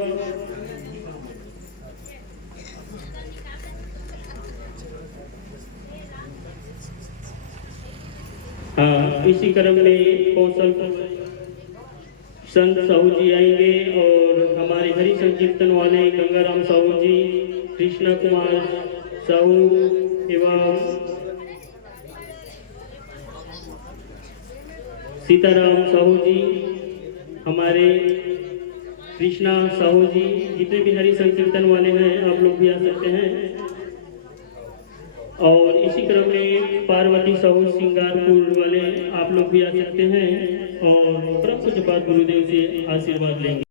हाँ, इसी क्रम में कौशल संत साहू जी आएंगे और हमारे हरि संकीर्तन वाले गंगाराम साहू जी, कृष्णा कुमार साहू एवं सीताराम साहू जी, हमारे कृष्णा साहू जी, जितने भी हरि संकीर्तन वाले हैं आप लोग भी आ सकते हैं। और इसी क्रम में पार्वती साहू सिंगारपुर वाले आप लोग भी आ सकते हैं और परम पूज्य पाद गुरुदेव से आशीर्वाद लेंगे।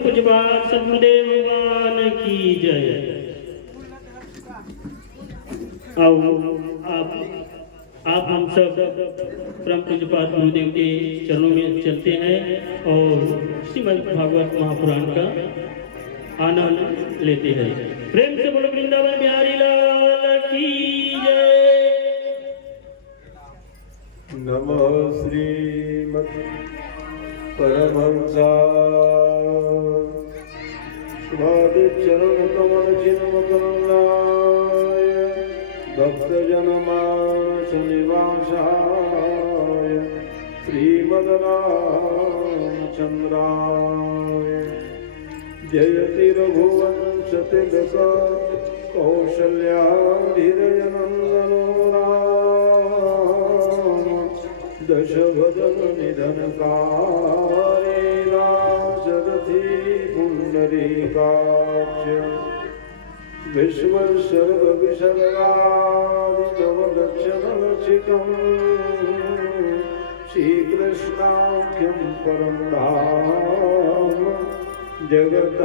कुछ बात सतगुरुदेव भगवान की जय। आओ आप हम सब परम पूज्य पाद गुरुदेव के चरणों में चलते हैं और श्रीमद् भागवत महापुराण का आनंद लेते हैं। प्रेम से बोलो वृंदावन बिहारी लाल की जय। नमः श्रीमद् परमहंसा चरण कमल चिन्मकरणाय भक्तजनमानस निवासाय श्रीमद्रामचन्द्राय जयति रघुवंशतिलका कौसल्याधिरयनन्दनो राम दशवदन निधनकारे राजरथी पुण्डरीकाक्ष विश्वसर्वविसर्गादितवलक्षणलक्षितम् श्रीकृष्णाख्यं परं धाम जगद्धामनमामि।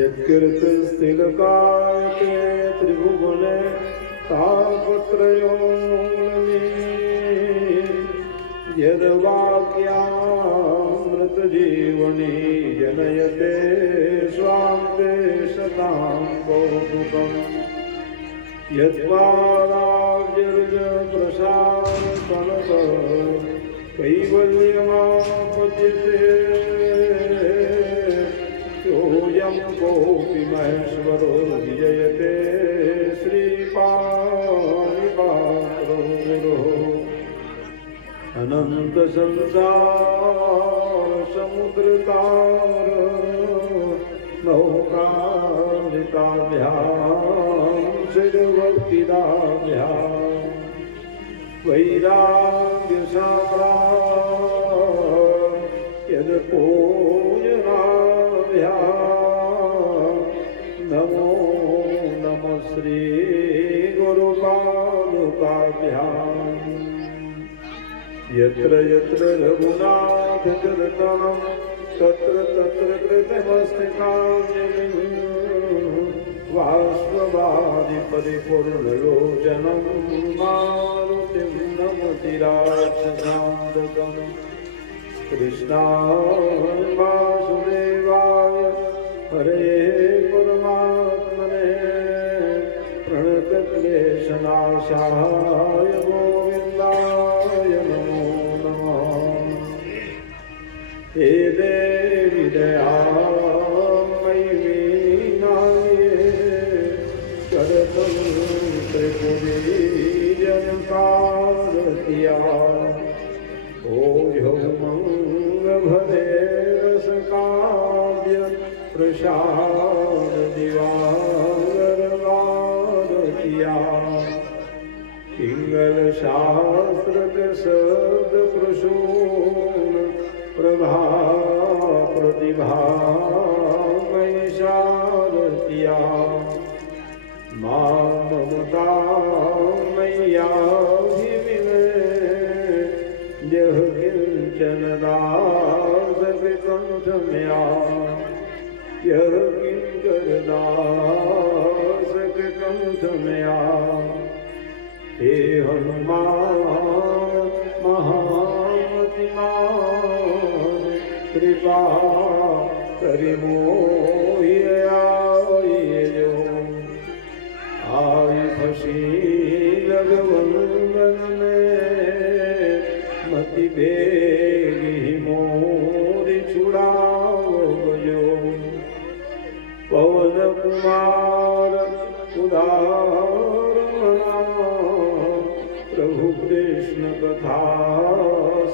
यत्कीर्तिस्तिलकायते त्रिभुवने तापत्रयोन्मूलने यद्वाक्यामृतजीवनी जनयते स्वान्ते सतां कौतुकम् यत्पादाब्जप्रसादकनक कैवल्यमापद्यते सोऽयं कोऽपि महेश्वरो विजयते श्रीपाणिपात्रो गुरुः अनंत संसार समुद्रतार नौकालिकाभ्यां शिरभक्तिदाभ्यां वैराग्य यद पूजनाभ्या नमो नमः श्री गुरुपादुकाभ्याम् यत्र यत्र रघुनाथ कीर्तनं तत्र तत्र कृतमस्तिकाञ्जलिं वाष्पवादि परिपूर्णलोचनं मारुतिं नमति राक्षसान्तकम् कृष्णाय वासुदेवाय हरे परमात्मने प्रणतक्लेशनाशाय गोविन्दाय नमो नमः। हे देवी दयामयि वीणाये करतं त्रिपुरी जनकारतिया ओह्यो मंगभरे रसकाव्य प्रसाद दिवागरवारतिया पिंगल शास्त्र के शब्द प्रसून प्रभा प्रतिभा मैशारतिया मां ममता मैया यह किंचन दास कंठम्या यह किंकर दास कंठम्या हे हनुमान महामतिमान कृपा करि मोहि आये जो आई फसी लगवन मति बेगी मोरी छुड़ाओ गयो पवन कुमार उदार प्रभु कृष्ण कथा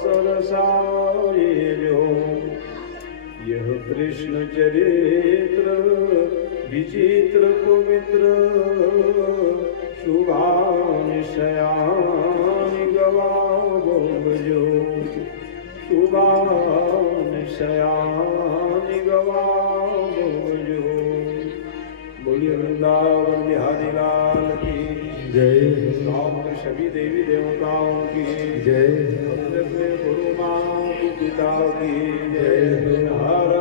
सरसाये जो यह कृष्ण चरित्र विचित्र पवित्र शुभानिशयानि गवावो शुभानिशयानि गवावो बोलिए वृंदावन बिहारी लाल की जय। गाँव में सभी देवी देवताओं की जय। अपने गुरु माँ पिता की जय। हर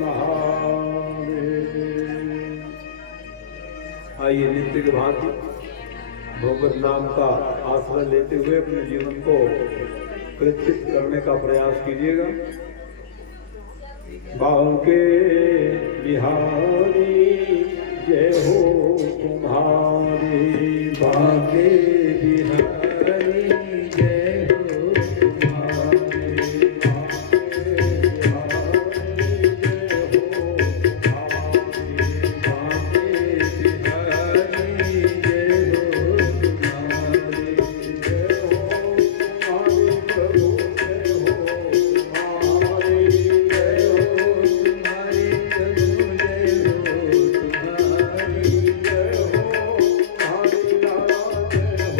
महादेव। आइए नित्य के भांति भगवत नाम का आश्रय लेते हुए अपने जीवन को कृत्रित करने का प्रयास कीजिएगा। बांके बिहारी जय हो तुम्हारी, बांके बिहारी जय हो तुम्हारी, बांके बिहारी जय हो तुम्हारी, बांके बिहारी जय हो तुम्हारी, जय हो तुम्हारी प्रभु जय हो तुम्हारी, जय हो तुम्हारी प्रभु जय हो तुम्हारी, जय हो तुम्हारी लाला जय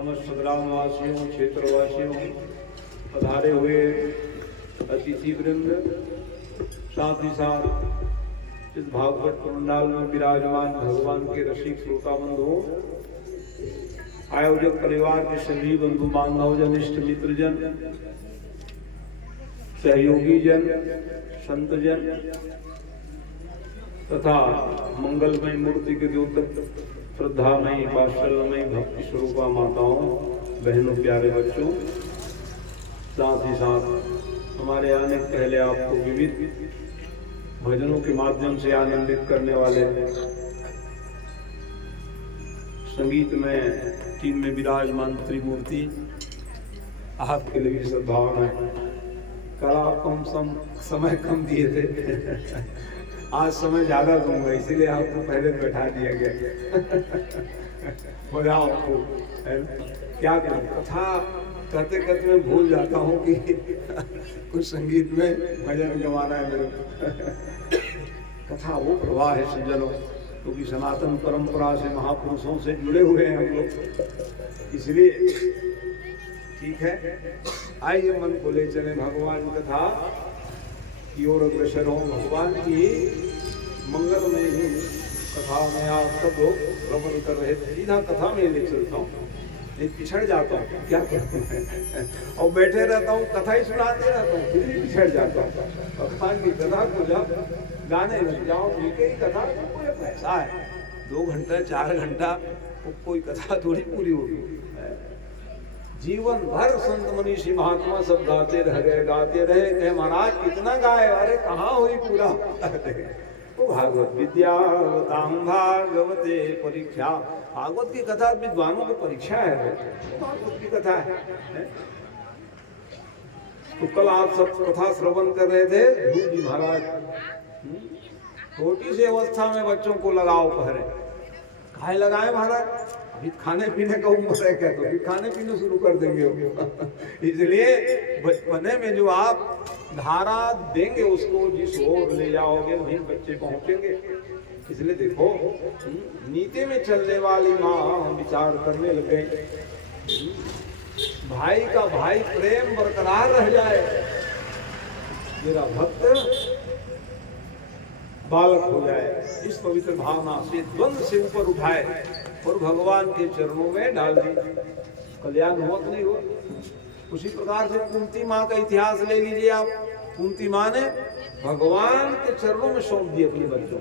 समस्त ग्रामवासियों, क्षेत्रवासियों, पधारे हुए अतिथि वृंद, साथ ही साथ इस भागवत पंडाल में विराजमान भगवान के रसिक श्रोता बंधुओं, आयोजक परिवार के सभी बंधु बांधव जन, इष्ट मित्र जन, सहयोगी जन, संत जन तथा मंगलमय मूर्ति के द्योतक श्रद्धामयी, वात्सल्यमयी, भक्ति स्वरूपा माताओं, बहनों, प्यारे बच्चों, साथ ही साथ हमारे आने के पहले आपको विविध भजनों के माध्यम से आनंदित करने वाले संगीत में टीम में विराजमान त्रिमूर्ति, आपके लिए सद्भावनाएं। कल आपको हम समय कम दिए थे, आज समय ज्यादा दूंगा, इसीलिए आपको पहले बैठा दिया गया। बजाओ आपको क्या करूं, कथा करते करते मैं भूल जाता हूँ कि कुछ संगीत में भजन गवाना है मेरे को। कथा वो प्रवाह है सज्जनों, क्योंकि सनातन परंपरा से, महापुरुषों से जुड़े हुए हैं हम लोग, इसलिए ठीक है। आइए मन को ले चले भगवान कथा की ओर अग्रसर हो। भगवान की मंगलमय ही कथा में आप सब लोग श्रवण कर रहे थे, सीधा कथा में ले चलता हूँ, पिछड़ जाता हूँ, क्या करते हैं, और बैठे रहता हूँ, कथा ही सुनाते रहता हूँ, फिर भी पिछड़ जाता हूँ। भगवान की कथा को जब गाने लग जाओ, ठीक है, कथा कोई ऐसा है 2 घंटा 4 घंटा कोई कथा थोड़ी पूरी होगी। जीवन भर संत मनीषी महात्मा सब गाते रह गए, गाते रहे, कहे महाराज कितना गाए, अरे कहाँ हुई पूरा। वो भागवत विद्या बताम भागवते परीक्षा, भागवत की कथा विद्वानों की परीक्षा है, भागवत की कथा है। तो कल आप सब कथा श्रवण कर रहे थे, ध्रुव जी महाराज छोटी सी अवस्था में बच्चों को लगाओ पहरे, काहे लगाए महाराज, अभी खाने पीने का उम्र है क्या, तो फिर खाने पीने शुरू कर देंगे। इसलिए बचपने में जो आप धारा देंगे उसको, जिस ओर ले जाओगे वहीं बच्चे पहुंचेंगे। इसलिए देखो, नीति में चलने वाली माँ विचार करने लग गई, भाई का भाई प्रेम बरकरार रह जाए, मेरा भक्त बालक हो जाए, इस पवित्र भावना से द्वंद्व से ऊपर उठाए और भगवान के चरणों में डाल दी, कल्याण हुआ कि नहीं हुआ। उसी प्रकार से कुंती माँ का इतिहास ले लीजिए आप। कुंती माँ ने भगवान के चरणों में सौंप दिए अपने बच्चों,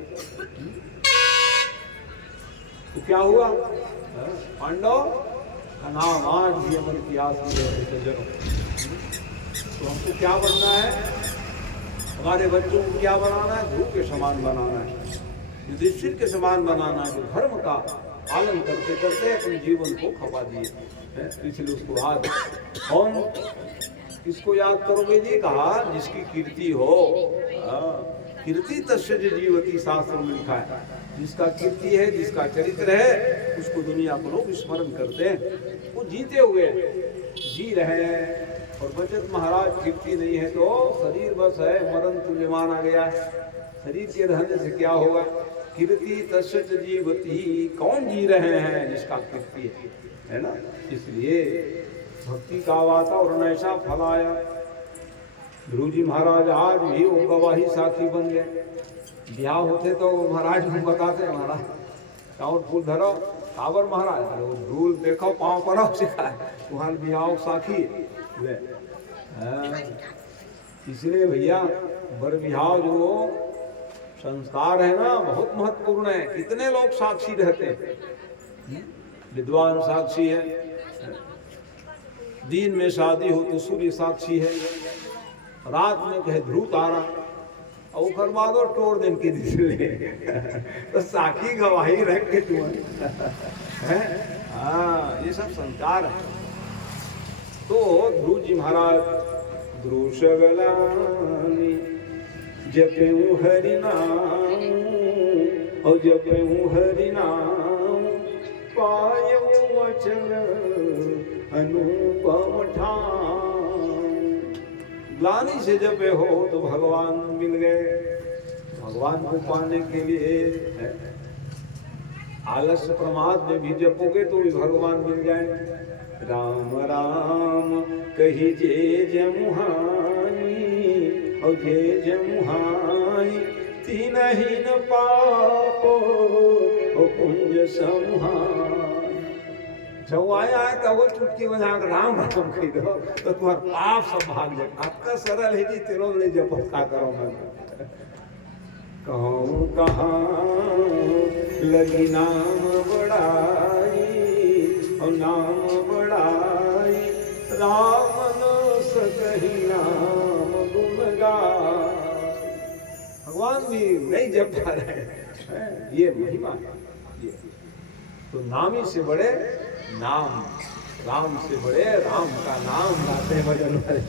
तो क्या हुआ, पांडव का नाम आज भी हमारे इतिहास में। तो हमको क्या बनना है, हमारे बच्चों को क्या बनाना है, ध्रुव के समान बनाना है, युधिष्ठिर के समान बनाना है, जो धर्म का पालन करते करते अपने जीवन को खपा दिए। इसलिए उसको बाद कौन किसको याद करोगे जी, कहा जिसकी कीर्ति हो, कीर्ति तस्य जीवती, शास्त्र में लिखा है, जिसका कीर्ति है, जिसका चरित्र है, उसको दुनिया को लोग स्मरण करते हैं। वो जीते हुए जी रहे हैं, और बचत महाराज कीर्ति नहीं है तो शरीर बस है, मरण तुल्यमान आ गया है, शरीर के रहने से क्या होगा। कीर्ति तस्य जीवती, कौन जी रहे हैं जिसका कीर्ति है ना। इसलिए भक्ति का वातावरण ऐसा फैलाया, ध्रुव जी महाराज आज भी वो गवाही साथी बन गए। ब्याह होते तो महाराज को बताते, महाराज कांवर फूल धरो, कांवर महाराज, अरे वो धूल देखो पाँव पर सिखाए, तुम्हारे ब्याह साथी ले। इसलिए भैया बर ब्याह जो संस्कार है ना, बहुत महत्वपूर्ण है। कितने लोग साक्षी रहते हैं, विद्वान साक्षी है, दिन में शादी हो तो सूर्य साक्षी है, रात में कहे ध्रुव तारा, और करवा दो टोर दिन की दिशले तो साक्षी गवाही रख के तुम्हारी। हाँ, ये सब संस्कार है। तो ध्रुव जी महाराज द्रुशगलानी जपयूं हरि नाम, और जपयूं हरि नाम, पायूं वचन अनुपम ठाम। ग्लानि से जपे हो तो भगवान मिल गए। भगवान को पाने के लिए आलस्य प्रमाद में भी जपोगे तो भी भगवान मिल जाए। राम राम कही जे जमुहानी और जे जमुहानी तीन ही न पापो ओ पुंज समुहानी। जब आया तो वो चुटकी बजा कर राम राम कही दो तो तुम्हारा पाप सब भाग जाए। आपका सरल है जी, तेरो ले जब का करो मैं कहूँ कहाँ लगी नाम बड़ाई और नाम बड़ाई राम न सकही नाम गुण गाय। भगवान भी नहीं जप पा रहे हैं, ये महिमा ये। तो नामी से बड़े नाम, राम से बड़े राम का नाम गाते हैं भजन वाले।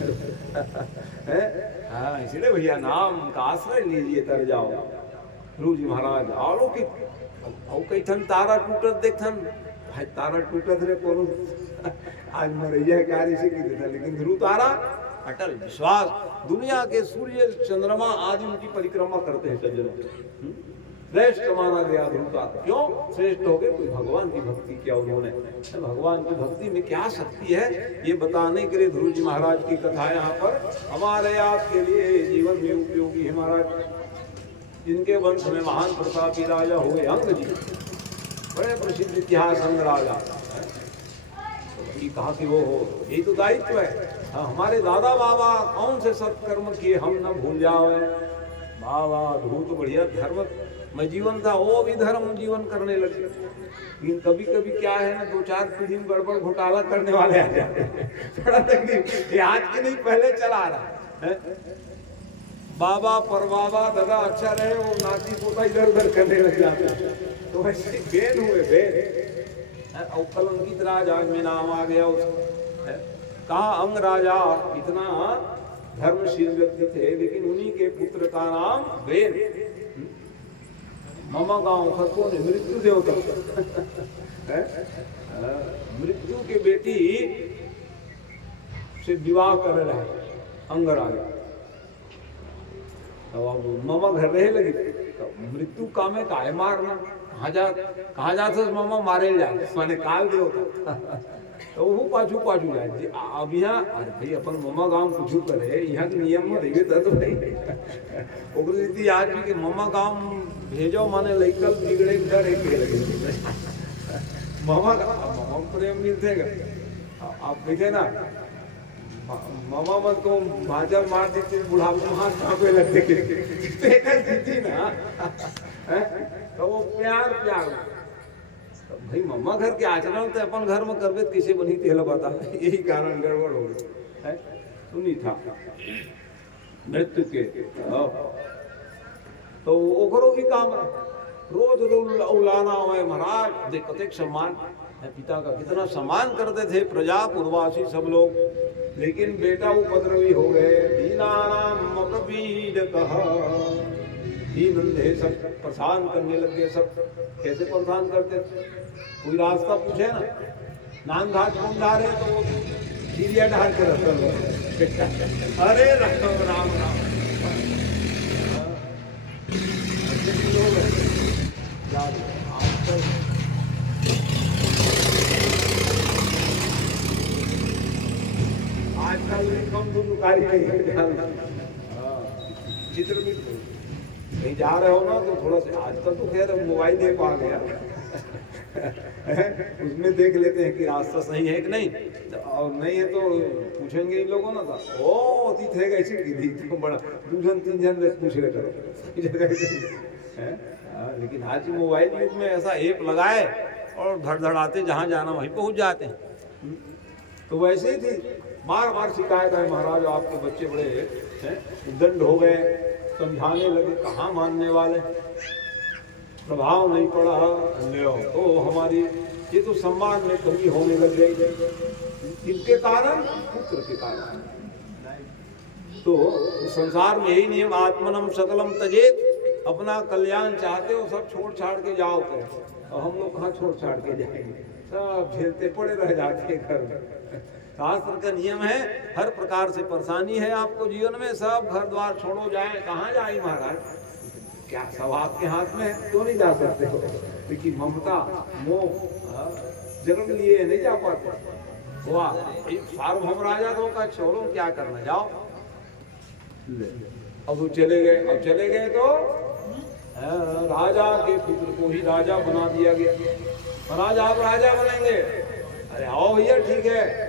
हाँ, इसलिए भैया नाम का आश्रय लीजिए तर जाओ। गुरु जी महाराज आओ कि और कई थन तारा टूटत देखथन, भाई तारा टूटत रे कोनो आज मरैया कार्य से की देता, लेकिन ध्रुव तारा अटल विश्वास। दुनिया के सूर्य चंद्रमा आदि उनकी परिक्रमा करते हैं सज्जनों। श्रेष्ठ माना गया ध्रुव तारा। क्यों श्रेष्ठ हो गए? कोई भगवान की भक्ति किया उन्होंने। भगवान की भक्ति में क्या शक्ति है ये बताने के लिए ध्रुव जी महाराज की कथा यहाँ पर हमारे आपके लिए जीवन में उपयोगी है। महाराज जिनके वंश में महान प्रतापी राजा हुए अंग जी, बड़े प्रसिद्ध इतिहास अंग राजा, कहा कि वो हो, यही तो दायित्व है। हमारे दादा बाबा कौन से सत्कर्म किए हम न भूल जाओ। बाबा ध्रुव तो बढ़िया धर्म में जीवन था, वो भी धर्म जीवन करने लगे। लेकिन कभी कभी क्या है ना, 2-4 पीढ़ी में गड़बड़ घोटाला करने वाले आ जाते हैं। थोड़ा तकलीफ, ये आज के नहीं पहले चला रहा है। बाबा पर बाबा दादा अच्छा रहे, वो नाती पोता इधर उधर करने लग जाते हैं। तो ऐसे बेन हुए बेन। और कलंकित राजा में नाम आ गया उसका। कहा अंग राजा इतना धर्मशील व्यक्ति थे, लेकिन उन्हीं के पुत्र का नाम बेन। मामा गांव खरको ने मृत्यु देवता मृत्यु के बेटी से विवाह कर रहे अंग राजा। मामा घर रहे लगे तो मृत्यु कामे काहे मारना, कहाँ जाते मामा मारे जाए, माने काल देवता। तो वो पाछू पाछू जाए। अब यहाँ अरे भाई अपन मामा गांव कुछ करे, यहाँ के नियम में रहिए तो भाई रीति आज भी के मामा गांव भेजो माने लइकल बिगड़े घर एक लगे मामा प्रेम मिलते आप देखे ना, मामा मत को भाजर मार देते बुढ़ापे हाथ कांपे लगते थी ना। तो वो प्यार प्यार तो भाई मम्मा घर के आचरण तो अपन घर में करबे किसे बनी तेल बता, यही कारण गड़बड़ हो गई। सुनी था मृत्यु के तो ओकरो भी काम रोज रोज उलाना हुआ महाराज देख कतेक सम्मान पिता का कितना सम्मान करते थे प्रजा पूर्वासी सब लोग। लेकिन बेटा उपद्रवी हो गए। दीनानाम अपीड कहा, दीन अंधे सब परेशान करने लग गए। सब कैसे परेशान करते थे, कोई रास्ता पूछे ना, नान घाट कौन जा रहे तो वो सीरिया ढाल के रहता अरे राम राम राम आजकल कम दुकानी चित्र भी कहीं जा रहे हो ना तो थोड़ा सा, आजकल तो खैर मोबाइल ऐप आ गया उसमें देख लेते हैं कि रास्ता सही है कि नहीं, और नहीं है तो पूछेंगे इन लोगों ना, ओ अति थे कैसे की तो बड़ा 2-3 जन पूछ रहे करो। लेकिन आज मोबाइल युग में ऐसा ऐप लगाए और धड़धड़ाते जहाँ जाना वहीं पहुँच जाते हैं। तो वैसे ही थी, बार बार शिकायत है महाराज आपके बच्चे बड़े दंड हो गए, समझाने लगे कहाँ मानने वाले, प्रभाव नहीं पड़ा तो हमारी ये तो सम्मान में कमी होने लग गई। किनके कारण? पुत्र के कारण। तो संसार में यही नियम, आत्मनम सकलम तजेत, अपना कल्याण चाहते हो सब छोड़ छाड़ के जाओ तो, और हम लोग कहाँ छोड़ छाड़ के जाएंगे, सब झेलते पड़े रह जाते हैं घर में। शास्त्र का नियम है, हर प्रकार से परेशानी है आपको जीवन में, सब घर द्वार छोड़ो जाए, कहाँ जाए महाराज, क्या सब आपके हाथ में है, तो नहीं जा सकते हो। लेकिन ममता मोह जन्म लिए नहीं जा पाते। वाह, सार्वभौम राजा तो का छोड़ो, क्या करना, जाओ। अब वो चले गए। अब चले गए तो राजा के पुत्र को ही राजा बना दिया गया। महाराज आप राजा बनेंगे? अरे आओ भैया, ठीक है।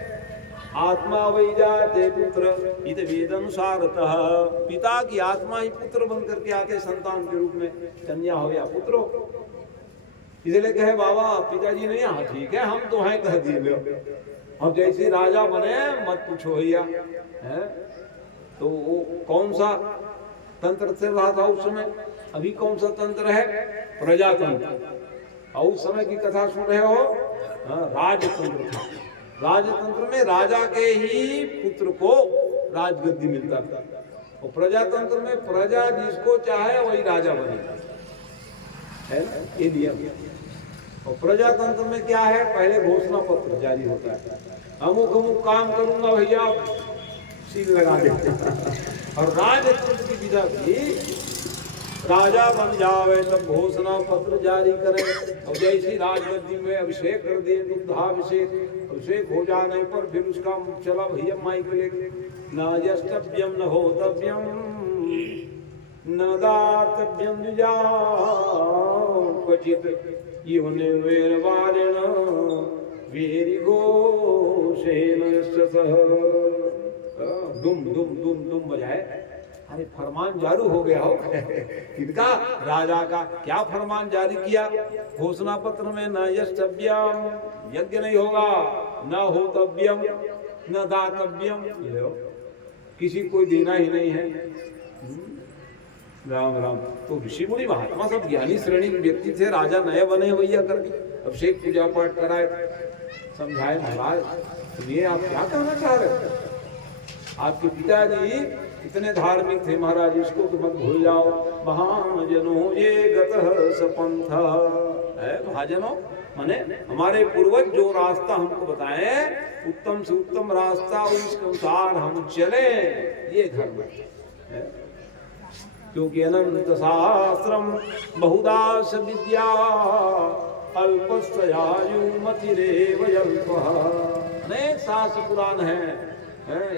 आत्मा वही जाते पुत्र इत वेद अनुसारतः, पिता की आत्मा ही पुत्र बन करके आते संतान के रूप में, कन्या हो या पुत्र हो। इसलिए कहे बाबा पिताजी नहीं, हाँ ठीक है, हम तो हैं, कह दिए। अब जैसे राजा बने मत पूछो भैया, है तो वो कौन सा तंत्र चल रहा था उस समय? अभी कौन सा तंत्र है? प्रजातंत्र। और उस समय की कथा सुन रहे हो, राजतंत्र था। राजतंत्र में राजा के ही पुत्र को राजगद्दी मिलता था, और प्रजातंत्र में प्रजा जिसको चाहे वही राजा बनेगा, है ना, ये नियम। और प्रजातंत्र में क्या है? पहले घोषणा पत्र जारी होता है, अमुक अमुक काम करूंगा भैया, सील लगा देते हैं। और राजतंत्र की विधा भी, राजा बन जावे तब घोषणा पत्र जारी करें, और जैसी राजगद्दी में अभिषेक कर दिए, दुग्धाभिषेक, अभिषेक हो जाने पर फिर उसका चला भैया माइक लेके, न यष्टव्यम न होतव्यम न दातव्यम क्वचित योनि वेरवारेण वीरि घोषेण सह। दुम दुम दुम दुम बजाए। अरे फरमान जारी हो गया हो इनका, राजा का क्या फरमान जारी किया? घोषणा पत्र में न यष्टव्यम, यज्ञ नहीं होगा, न होतव्यम न दातव्यम, किसी को देना ही नहीं है। राम राम। तो ऋषि मुनि महात्मा सब ज्ञानी श्रेणी के व्यक्ति थे, राजा नए बने भैया करके अभिषेक पूजा पाठ कराए, समझाए महाराज ये आप क्या कहना चाह रहे हो? आपके पिताजी इतने धार्मिक थे महाराज, इसको तो मत भूल जाओ। महाजनों ये गतः सपंथ है, महाजनों माने हमारे पूर्वज जो रास्ता हमको बताए, उत्तम से उत्तम रास्ता, उसके अनुसार हम चले, ये धर्म है। क्योंकि अनंत शास्त्रम बहुदास विद्या अल्पस्यायुमतिरेव अल्पः। अनेक शास्त्र पुराण है,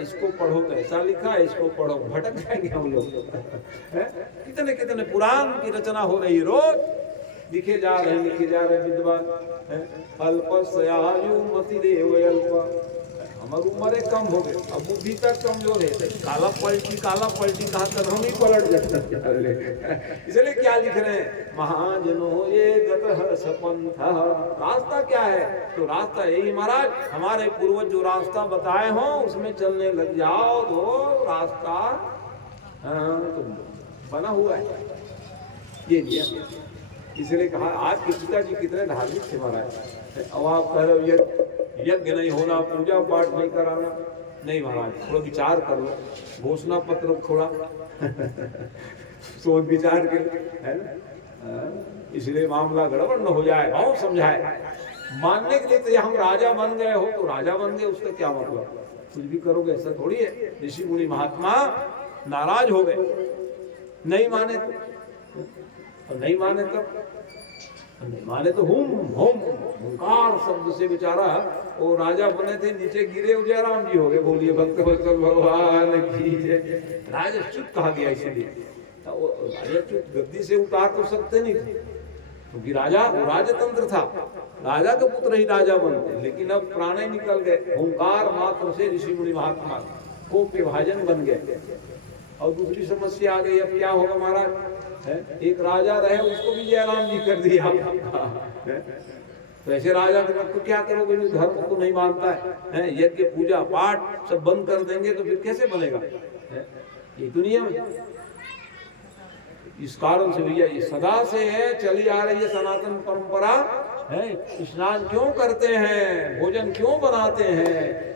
इसको पढ़ो तो ऐसा लिखा है, इसको पढ़ो, भटक जाएंगे हम लोग। कितने कितने पुराण की रचना हो रही है, रोज लिखे जा रहे विद्वान। अल्पस्यायुमतिरेव अल्पः। हमारी उम्र कम हो गई, अब बुद्धि तक कमजोर है, काला पलटी कहा कर हम ही पलट जाते। इसलिए क्या लिख रहे हैं? महाजनों ये गतः सपंथ। रास्ता क्या है? तो रास्ता यही महाराज, हमारे पूर्वज जो रास्ता बताए हो उसमें चलने लग जाओ तो रास्ता तो बना हुआ है, ये नियम। इसलिए कहा आपके पिताजी कितने धार्मिक थे महाराज। अब आप कह रहे हो यज्ञ नहीं होना, पूजा पाठ नहीं कराना, नहीं महाराज, थोड़ा विचार कर लो, घोषणा पत्र थोड़ा सोच विचार के, है ना, इसलिए मामला गड़बड़ न हो जाए। बहुत समझाए, मानने के लिए तो हम राजा बन गए हो तो राजा बन गए, उसका क्या मतलब? कुछ भी करोगे ऐसा थोड़ी है। ऋषि मुनि महात्मा नाराज हो गए, नहीं माने तो नहीं माने तो हुंकार शब्द से बेचारा वो राजा बने थे, नीचे गिरे, जयराम जी हो गए। बोलिए भक्त भगवान की जय। राजच्युत कहा गया इसीलिए, राजच्युत गद्दी से उतार तो सकते नहीं थे, क्योंकि राजा वो राजतंत्र था, राजा का पुत्र ही राजा बनते। लेकिन अब प्राण निकल गए, हुंकार मात्र से ऋषि मुनि महात्मा को विभाजन बन गए। और दूसरी समस्या आ गई, अब क्या होगा महाराज? एक राजा रहे, उसको भी जयराम जी कर दिया। तो ऐसे राजा के वक्त क्या करोगे? धर्म को नहीं मानता है, यज्ञ पूजा पाठ सब बंद कर देंगे तो फिर कैसे बनेगा? ये दुनिया में इस कारण से भैया ये सदा से है, चली आ रही है सनातन परंपरा है। स्नान क्यों करते हैं, भोजन क्यों बनाते हैं?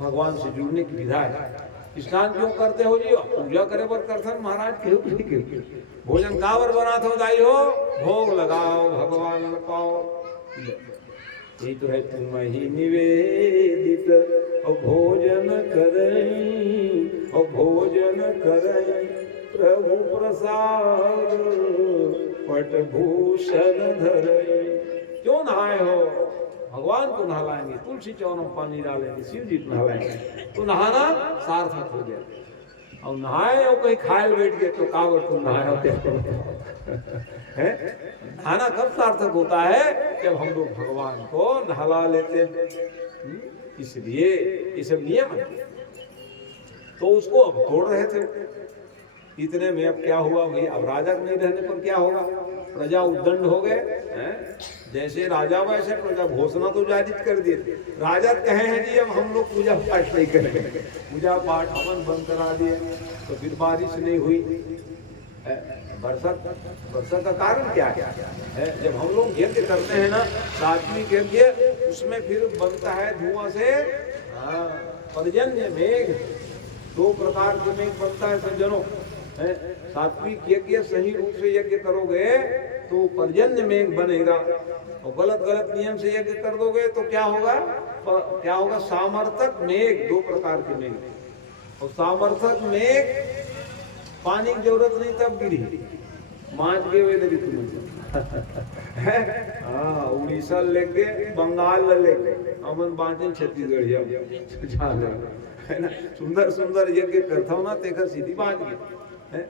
भगवान से जुड़ने की विधा है। स्नान क्यों करते हो जी? पूजा करे बर करथन महाराज के। भोजन कावर बनाते हो दाई हो, भोग लगाओ, भगवान लगाओ। ये तो है तुम ही निवेदित और भोजन करें, और भोजन करें प्रभु प्रसाद पट भूषण धरे। क्यों नहाए हो? भगवान को नहलाएंगे, तुलसी चौरों में पानी डालेंगे, शिव जी को नहलाएंगे, तो नहाना सार्थक हो गया। और नहाए और कहीं खाए बैठ गए तो कावड़ को नहाए होते हैं। नहाना कब सार्थक होता है? जब हम लोग भगवान को नहला लेते हैं। इसलिए ये सब नियम है। तो उसको अब तोड़ रहे थे। इतने में अब क्या हुआ भाई, अब राजा नहीं रहने पर क्या होगा? प्रजा उद्दंड हो गए हैं। जैसे राजा वैसे प्रजा, घोषणा तो जारी कर दिए। राजा कहे हैं जी अब हम लोग पूजा पाठ नहीं करेंगे, पूजा पाठ हवन बंद करा दिए। तो फिर बारिश नहीं हुई। वर्षा का कारण क्या है? जब हम लोग यज्ञ करते हैं ना, सात्विक यज्ञ, उसमें फिर बनता है धुआं से पर्जन्य मेघ। 2 प्रकार के मेघ बनता है सज्जनों। सात्विक यज्ञ सही रूप से यज्ञ करोगे तो पर्जन्य मेघ बनेगा, और गलत नियम से यज्ञ कर दोगे तो क्या होगा? सामर्थक मेघ। 2 प्रकार के मेघ। और सामर्थक मेघ पानी की जरूरत नहीं तब गिरी, माच के वे लगी हाँ, उड़ीसा लेके बंगाल लेके अमन बांटे छत्तीसगढ़ है ना। सुंदर सुंदर यज्ञ करता हूँ ना, तेखर सीधी बात है।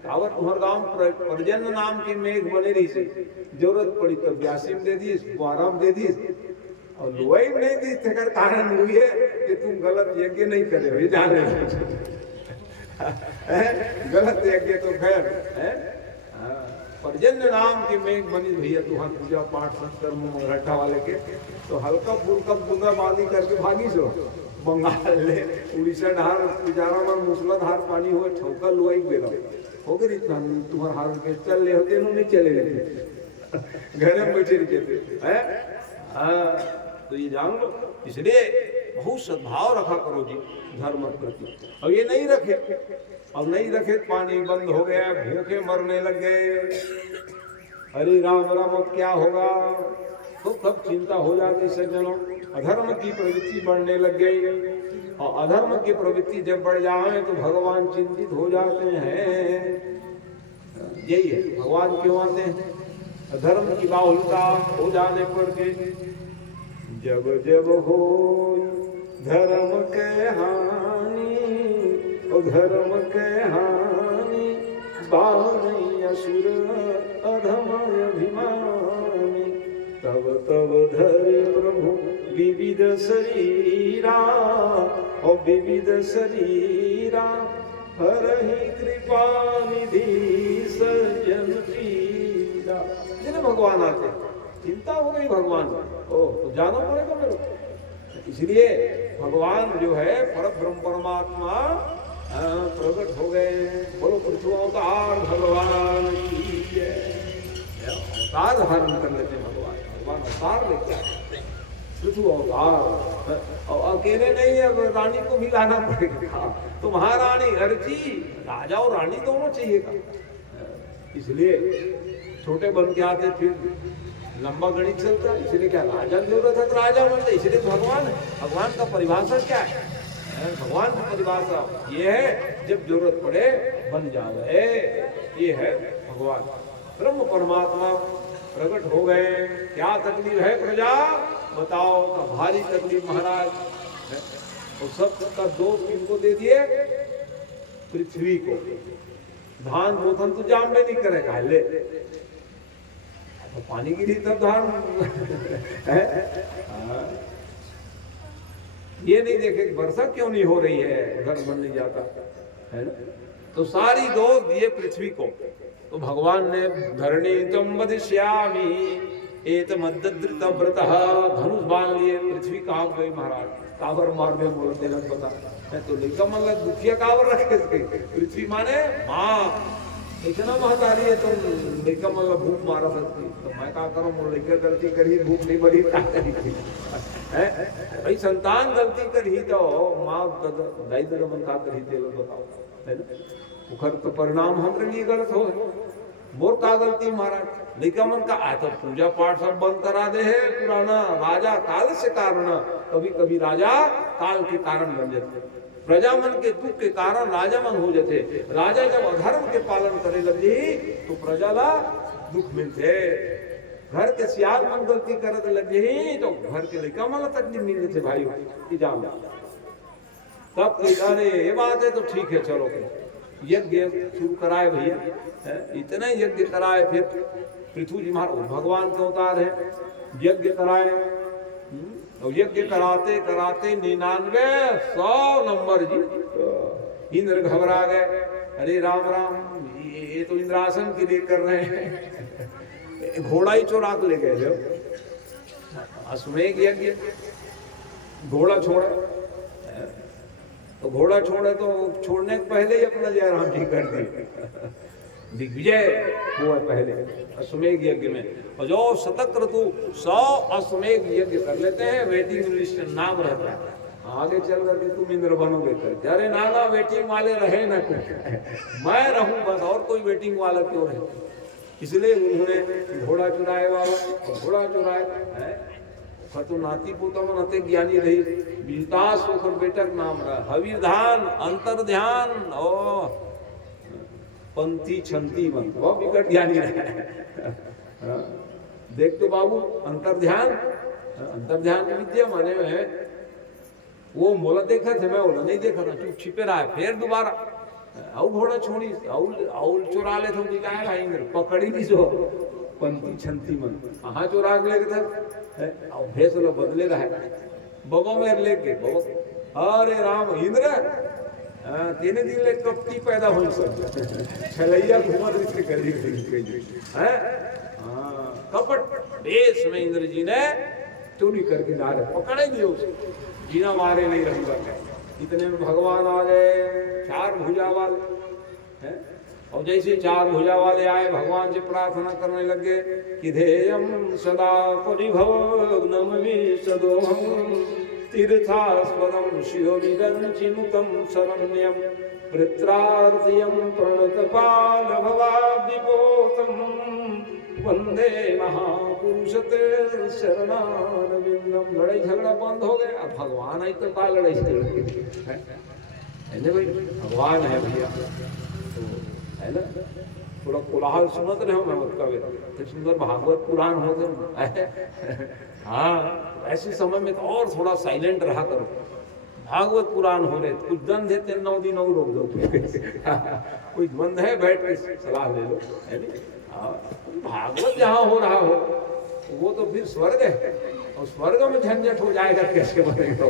और तुम्हारे गांव पर्जन्य नाम की मेघ बने रही से, जरूरत पड़ी तो व्यासी में दे दी, आराम दे दी, और लुआई नहीं दी। तेकर कारण हुई है कि तुम गलत यज्ञ नहीं करे हो, ये जान रहे गलत यज्ञ तो खैर है। पर्जन्य नाम की मेघ बनी भैया तुम्हारे पूजा पाठ संस्कर्म मराठा वाले के, तो हल्का फुल्का बूंदाबांदी करके भागी सो बंगाल ले, उड़ीसा ढार पिजारा में मूसलाधार पानी हो, ठोका लुआई बेला हो गई। इतना तुम्हारे हाथ के चल ले होते नहीं चले लेते घर में बैठे रहते हैं। तो ये जान लो, इसलिए बहुत सद्भाव रखा करो जी धर्म प्रति। अब ये नहीं रखे, अब नहीं रखे, पानी बंद हो गया, भूखे मरने लग गए। अरे राम राम, अब क्या होगा? तो कब चिंता हो जाती सज्जनों। अधर्म की प्रवृत्ति बढ़ने लग गई, और अधर्म की प्रवृत्ति जब बढ़ जाए तो भगवान चिंतित हो जाते हैं। यही है, भगवान क्यों आते हैं? अधर्म की बाहुलता हो जाने पर के जब जब हो धर्म के हानि, ओ धर्म के हानि, बानी असुर अधम अभिमानी, तब तब धरे प्रभु विविध शरीरा, और विविध शरीरा हरहि कृपा निधि सज्जन पीरा। जिन्हें भगवान आते, चिंता हो गई भगवान, तो जाना पड़ेगा मेरे को। इसलिए भगवान जो है परब्रह्म परमात्मा प्रकट हो गए। बोलो पृथ्वी अवतार भगवान की जय। अवतार धारण कर लेते हैं भगवान अवतार लेके आते, पृथ्वी अवतार। और अकेले नहीं, अब रानी को भी लाना पड़ेगा। तो महारानी अर्ची, राजा और रानी दोनों चाहिएगा। इसलिए छोटे बन के आते, फिर लंबा गणित चलता है। इसलिए क्या राजा की जरूरत है तो राजा बनते, इसलिए भगवान है। भगवान का परिभाषा क्या है? भगवान की परिभाषा ये है, जब जरूरत पड़े बन जाए। ये है भगवान ब्रह्म परमात्मा प्रकट हो गए। क्या तकलीफ है प्रजा बताओ? का भारी तकलीफ महाराज। और सब का दोष किनको दे दिए? पृथ्वी को। धान बोथन तो जाम में नहीं करेगा, ले तो पानी गिरी तब धान ये नहीं देखे वर्षा क्यों नहीं हो रही है, घर बन नहीं जाता है ना। तो सारी दोष दिए पृथ्वी को। तो भगवान ने धरणी तुम वदिष्यामि एत मद्दृत व्रतः, धनुष बांध लिए। पृथ्वी कहाँ गई महाराज? कावर मार में बोल देना पता है। तो लेकर मतलब दुखिया कावर रखे, पृथ्वी माने माँ। इतना महतारी है तुम लेकर मतलब भूख मारा सकती, तो मैं क्या करूँ? लेकर गलती करी, भूख नहीं भरी, क्या करी भाई? संतान गलती करी तो माँ दायित्व मन का करी थे, लोग बताओ है ना। उखर तो परिणाम हमारे लिए गलत हो। मोर का गलती महाराज? लेकर मन का आ तो पूजा पाठ सब बंद करा दे है पुराना। राजा काल से कारण, कभी कभी राजा काल के कारण बन जाते, प्रजा मन के दुख के कारण राजा मन हो जाते। राजा जब अधर्म के पालन करे लगे तो प्रजा ला दुख मिलते। घर के सियाल मन गलती करत लगे ही तो घर के लड़का मला तक नहीं मिले थे भाई कि जाओ तब अरे ये बात है तो ठीक है चलो यज्ञ शुरू कराए भैया, इतने यज्ञ कराए। फिर पृथ्वी जी महाराज भगवान के अवतार है, यज्ञ कराए और यज्ञ कराते कराते 99 नंबर जी इंद्र घबरा गए। अरे राम राम ये तो इंद्रासन के लिए कर रहे हैं, घोड़ा ही चुरा के ले गए जब अश्वमेध यज्ञ घोड़ा छोड़ा तो घोड़ा छोड़े तो छोड़ने के पहले ही अपना जयराम जी कर दिए दिग्विजय हुआ पहले अश्वमेध यज्ञ में। और जो शतक ऋतु 100 अश्वमेध यज्ञ कर लेते हैं वेटिंग लिस्ट नाम रहता है, आगे चल करके तुम इंद्र बनोगे कर। अरे नाना वेटिंग वाले रहे ना कुछ मैं रहूं बस, और कोई वेटिंग वाला क्यों रहे। इसलिए उन्होंने घोड़ा चुराए वाला घोड़ा चुराए तो नाती पोता में नते ज्ञानी रही वितास होकर बेटक नाम रहा हविधान अंतर ध्यान और पंथी छंती मन वो विकट ज्ञानी रहा। देख तो बाबू अंतर ध्यान विद्या माने है वो मोला देखा थे मैं बोला नहीं देखा था चुप छिपे रहा है। फिर दोबारा औ घोड़ा छोड़ी औल चुरा ले तो दिखाया भाई इंद्र पकड़ी नहीं जो पंथी छंती मन कहाँ चुरा ले थे और भेस लो बदले रहे बबो में लेके बबो अरे राम इंद्र तीन दिन ले कपटी पैदा हुई सब छलैया घुमा दृष्टि करी हैं कपट देश में इंद्र जी ने चोरी करके डाले पकड़े नहीं उसे बिना मारे नहीं रहूंगा। इतने में भगवान आ गए 4 भुजा वाले हैं और जैसे 4 भुजा वाले आए भगवान से प्रार्थना करने लगे कि धेयम सदा परिभवग्नम विशदोहम तीर्थास्पदम शिरोविदं चिनुतम शरण्यम वृत्रार्तियम प्रणतपाल भवाब्दिपोतम वंदे महापुरुषते शरणारविंदम। लड़ाई झगड़ा बंद हो गया। अब भगवान आई तो का लड़ाई झगड़ा है भाई, भगवान है भैया है ना। थोड़ा कोलाहल सुनत रहे हो मैं कभी सुंदर भागवत पुराण होते हाँ ऐसे समय में तो और थोड़ा साइलेंट रहा करो। भागवत पुराण हो रहे कुछ दंड देते 9 दिन और रोक दो कोई द्वंद है बैठ के सलाह ले लो है नहीं। भागवत जहाँ हो रहा हो वो तो फिर स्वर्ग है और स्वर्ग में झंझट हो जाएगा कैसे बनेगा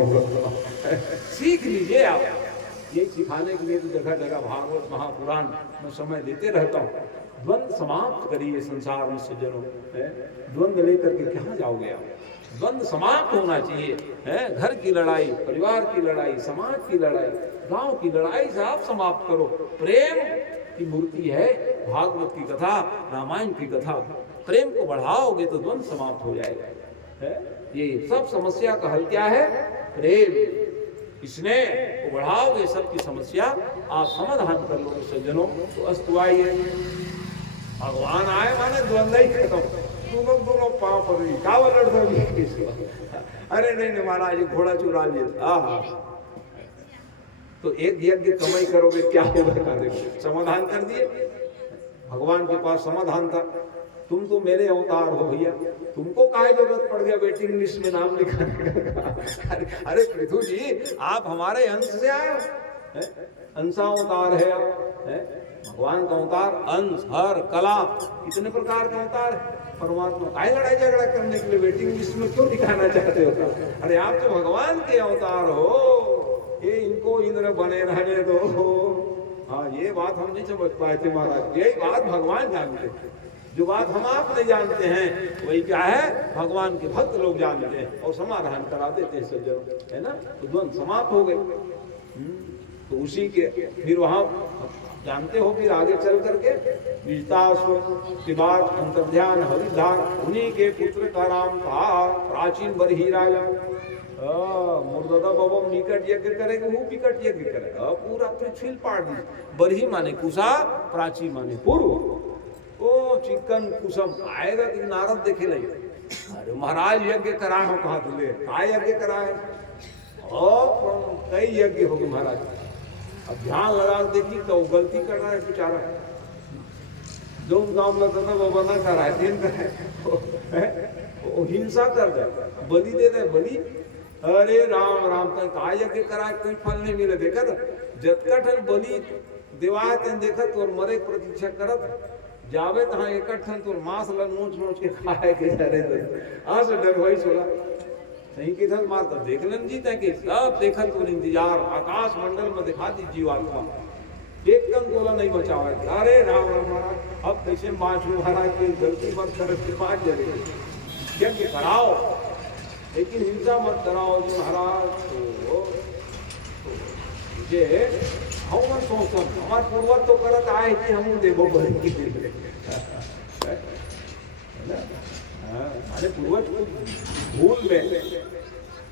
सीख लीजिए आप। यही सिखाने के लिए तो जगह जगह भागवत महापुराण में समय देते रहता हूँ। द्वंद समाप्त करिए संसार में सज्जनों, द्वंद लेकर के कहाँ जाओगे आप। द्वंद समाप्त होना चाहिए है। घर की लड़ाई, परिवार की लड़ाई, समाज की लड़ाई, गांव की लड़ाई से आप समाप्त करो। प्रेम की मूर्ति है भागवत की कथा, रामायण की कथा। प्रेम को बढ़ाओगे तो द्वंद समाप्त हो जाएगा है। ये सब समस्या का हल क्या है? प्रेम। इसने को बढ़ाओगे सबकी समस्या आप समाधान कर लोगे सज्जनों। तो अस्तु आइए भगवान आए माने द्वंद ही खत्म। दोनों पांव पर कावल लड़ दो। अरे नहीं महाराज घोड़ा चुरा लिया। तो एक यज्ञ कमाई करोगे क्या होगा देखो। समाधान कर दिए भगवान के पास समाधान था। तुम तो मेरे अवतार हो भैया, तुमको काहे जरूरत पड़ गया वेटिंग लिस्ट में नाम लिखाने का। अरे पृथु जी आप हमारे अंश से आए हो, अंशावतार है आप है। भगवान का अवतार अंश हर कला कितने प्रकार का अवतार है परमात्मा। काहे लड़ाई झगड़ा करने के लिए वेटिंग लिस्ट में क्यों दिखाना चाहते हो? अरे आप तो भगवान के अवतार हो, ये इनको इंद्र बने रहने दो। हाँ ये बात हम नहीं समझ पाए थे महाराज, यही बात भगवान जानते थे। जो बात हम आप नहीं जानते हैं वही क्या है भगवान के भक्त लोग जानते हैं और समाधान करा देते हैं सज्जनों है ना। तो द्वंद समाप्त हो गए। तो उसी के फिर वहां जानते हो फिर आगे चल करके के बाद अंतर्ध्यान हरिधार उन्हीं के पुत्र का नाम था प्राचीन बरही राजा। मुर्दादा बाबा निकट यज्ञ करेगा वो विकट यज्ञ करेगा पूरा पृथ्वी पाड़ दी। बरही माने कुशा, प्राची माने पूर्व। ओ चिकन कुसम आएगा कि नारद देखे लगे। अरे महाराज यज्ञ कराए हो कहा तुले काय यज्ञ कराए और कई यज्ञ हो गए महाराज। अब ध्यान लगा देखी तो गलती कर रहा है बेचारा। जो काम लगता था वो बना कराए दिन कराए वो हिंसा कर जाए, बलि दे दे बलि। अरे राम राम तक काय के कराए कोई फल नहीं मिले। देखा था जतका ठन बलि देवाए तेन देखत और मरे प्रतीक्षा करत जावे तहाँ एक ठन तोर मांस ला नोच नोच के खाए के डरे आज डर वही सोला सही के धन मार तब देख लन जी कि सब देखत तो इंतजार आकाश मंडल में दिखा दी जीवात्मा एक कन गोला नहीं बचावे। अरे राम राम महाराज अब कैसे बाँचू महाराज की गलती मत कर के बाँच जाए यज्ञ कराओ लेकिन हिंसा मत कराओ जी महाराज। तो ये हम सोचो हमारे पूर्वज तो करत आए कि हम देखो बड़ी अरे पूर्वज को भूल में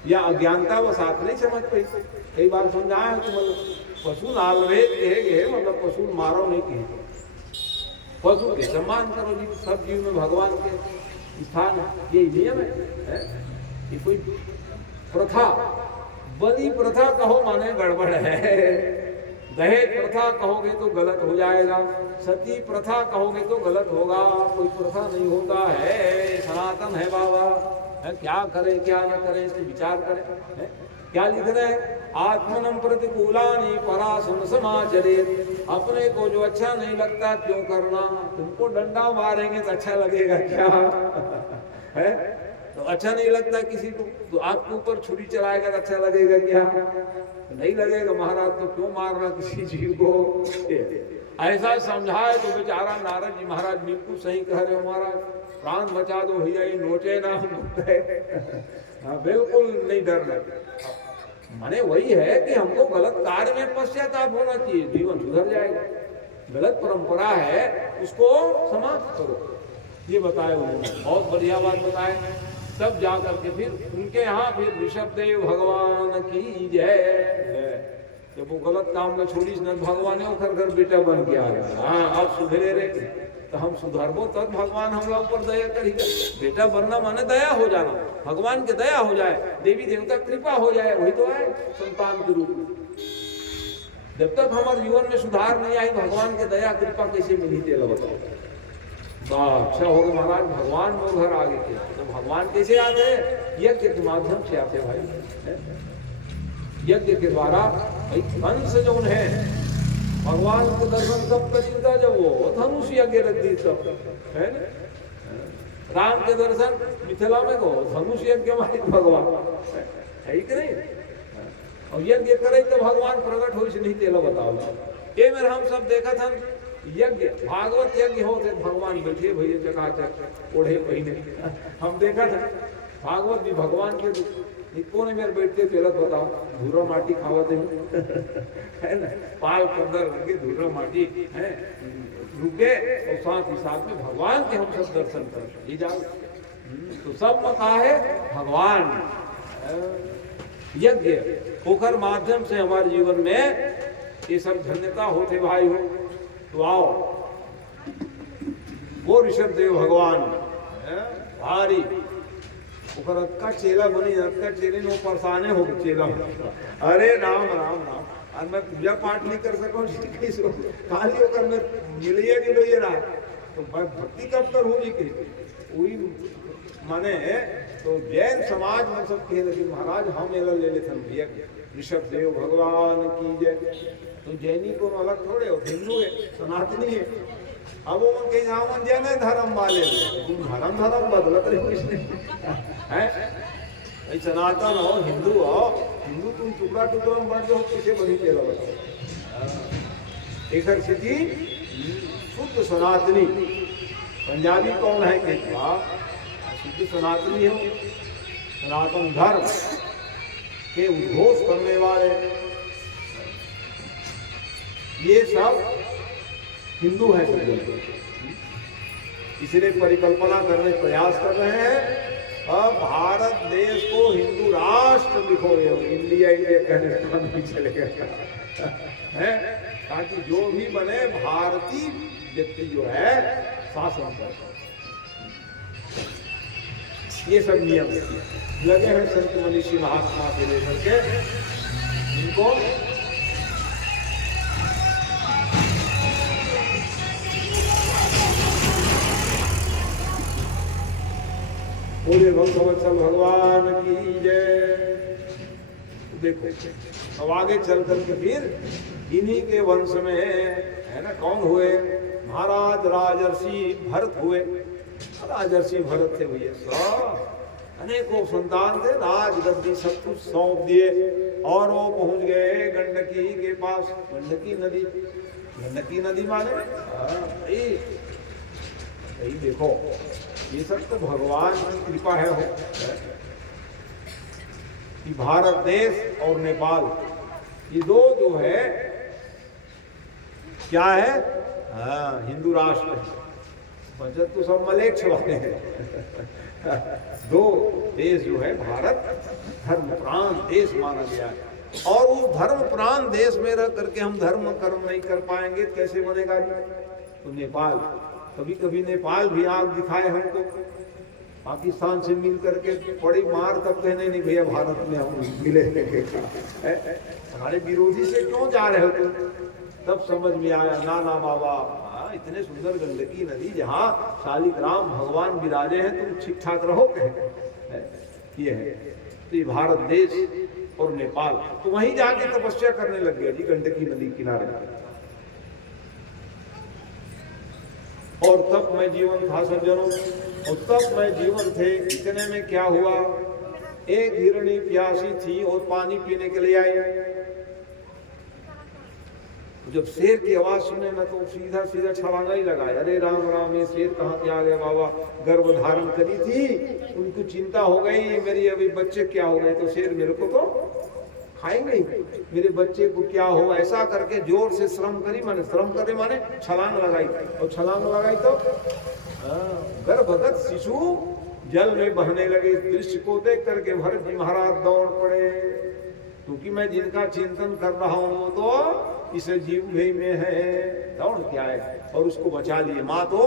या अज्ञानता वो साथ नहीं समझ पाई। कई बार समझाया है कि मतलब पशु नालवेद कहे मतलब पशु मारो नहीं कहे पशु के सम्मान करो जी। सब जीव में भगवान के स्थान ये नियम है। ये कोई प्रथा बलि प्रथा कहो माने गड़बड़ है, दहेज प्रथा कहोगे तो गलत हो जाएगा, सती प्रथा कहोगे तो गलत होगा। कोई प्रथा नहीं होता है, सनातन है बाबा है। क्या करें क्या न करें इसमें विचार करें है? क्या लिख रहे हैं आत्मनम प्रतिकूलानि परासुन समाचरे। अपने को जो अच्छा नहीं लगता क्यों करना। तुमको डंडा मारेंगे तो अच्छा लगेगा क्या है? तो अच्छा नहीं लगता किसी को तो आपके ऊपर छुरी चलाएगा तो अच्छा लगेगा क्या? नहीं लगेगा महाराज। तो क्यों मारना किसी जीव को। ऐसा समझाए तो बेचारा नारद जी महाराज बिल्कुल सही कह रहे हो महाराज प्राण बचा दो भैया ये नोचे ना हाँ बिल्कुल नहीं डरना। माने वही है कि हमको गलत कार्य में पश्चाताप होना चाहिए, जीवन सुधर जाएगा। गलत परंपरा है उसको समाप्त करो ये बताए उन्होंने। बहुत बढ़िया बात बताए। तब जा करके फिर उनके यहाँ फिर ऋषभदेव भगवान की जय। जब वो गलत काम में छोड़ी न भगवान घर घर बेटा बन के आ गया। हाँ अब सुधरे रे तो हम सुधरबो तब भगवान हम लोग पर दया करेगा। बेटा बनना माने दया हो जाना, भगवान के दया हो जाए, देवी देवता कृपा हो जाए, वही तो है संतान के रूप में। जब तक हमारे जीवन में सुधार नहीं आई भगवान के दया कृपा कैसे मिली तेल बताओ। अच्छा होगा महाराज भगवान वो घर आगे थे तो भगवान कैसे आते हैं? यज्ञ के माध्यम से आते भाई। यज्ञ के द्वारा अंश जो है भगवान को दर्शन कब करेगा जब वो धनुष यज्ञ रख दी सब है ना। राम के दर्शन मिथिला में को धनुष यज्ञ मारे भगवान है कि नहीं। और यज्ञ करे तो भगवान प्रकट हो नहीं तेला बताओ। ये मेरे हम सब देखा था यज्ञ भागवत यज्ञ होते भगवान बैठे भैया चकाचक ओढ़े पहिने। हम देखा था भागवत भी भगवान के कोने में बैठते तेलत बताओ धूरा माटी खावत है ना। पाल पंदर लगे धूरा माटी है रुके और साथ ही साथ में भगवान के हम सब दर्शन कर ये जाओ। तो सब में कहा है भगवान यज्ञ होकर माध्यम से हमारे जीवन में ये सब धन्यता होते भाई हो। तो आओ वो ऋषभदेव भगवान भारी ओकर अक्का चेला बनी अक्का चेले में परेशाने हो चेला। अरे राम राम राम और मैं पूजा पाठ नहीं कर सकूं कैसे खाली होकर मैं मिलिए गिलोइए रहा तो भक्ति कब कर होगी कि वही माने। तो जैन समाज में सब कहे लगे महाराज हम एला ले लेते हैं भैया ऋषभदेव भगवान की जय। तो जैनी को अलग थोड़े हो हिंदू है सनातनी है। अब वो मन कहीं जाओ जैन धर्म वाले धर्म धर्म बदलत रहे है। सनातन हो हिंदू तुम टुकड़ा टुकड़ा में बढ़ जाओ किसे बनी तेरा बताओ। एक स्थिति शुद्ध सनातनी पंजाबी कौन है कि शुद्ध सनातनी हो सनातन धर्म के उद्घोष करने वाले ये सब हिंदू है। इसलिए परिकल्पना करने प्रयास कर रहे हैं अब भारत देश को हिंदू राष्ट्र लिखो। इंडिया इंडिया कहने का काम नहीं चलेगा है ताकि जो भी बने भारतीय व्यक्ति जो है शासन कर। ये सब नियम लगे हैं संत मनीषी महात्मा से लेकर के इनको वीर भक्तवत्सल भगवान की जय। देखो अब आगे चल करके फिर इन्हीं के वंश में है ना कौन हुए, महाराज राजर्षि भरत हुए। राजर्षि भरत थे भैया, सब अनेकों संतान थे, राज गद्दी सब कुछ सौंप दिए और वो पहुंच गए गंडकी के पास। गंडकी नदी, गंडकी नदी माने यही देखो, ये सब तो भगवान की कृपा है हो कि भारत देश और नेपाल ये दो जो है क्या है, हाँ हिंदू राष्ट्र है। बचत तो सब मलेच्छ वाले हैं। दो देश जो है भारत धर्म प्राण देश माना गया है और उस धर्म प्राण देश में रह करके हम धर्म कर्म नहीं कर पाएंगे कैसे बनेगा जी। तो नेपाल, कभी कभी नेपाल भी आग दिखाए हमको, पाकिस्तान से मिल करके बड़ी मार, तब कहने नहीं भैया भारत में हम मिले हमारे विरोधी से क्यों जा रहे हो तुम, तब समझ में आया ना ना बाबा इतने सुंदर गंडकी नदी जहाँ शालिग्राम भगवान विराजे हैं, तुम ठीक ठाक रहो कहे ये है। तो ये भारत देश और नेपाल, तो वहीं जाके तपस्या करने लग गया जी गंडकी नदी किनारे। और तब मैं जीवन था सज्जनों, और तब मैं जीवन थे। इतने में क्या हुआ, एक हिरणी प्यासी थी और पानी पीने के लिए आई। जब शेर की आवाज सुने ना तो सीधा सीधा छलांगा ही लगाया, अरे राम राम ये शेर कहाँ से आ गया बाबा। गर्भ धारण करी थी, उनको चिंता हो गई मेरी अभी बच्चे क्या हो गए, तो शेर मेरे को तो खाएंगे, मेरे बच्चे को क्या हो। ऐसा करके जोर से श्रम करी, माने श्रम करे माने छलांग लगाई, और छलांग लगाई तो गर्भगत शिशु जल में बहने लगे। इस दृश्य को देख करके भरत जी महाराज दौड़ पड़े, क्योंकि मैं जिनका चिंतन कर रहा हूँ वो तो इसे जीव भी में है। दौड़ के आए और उसको बचा लिए। माँ तो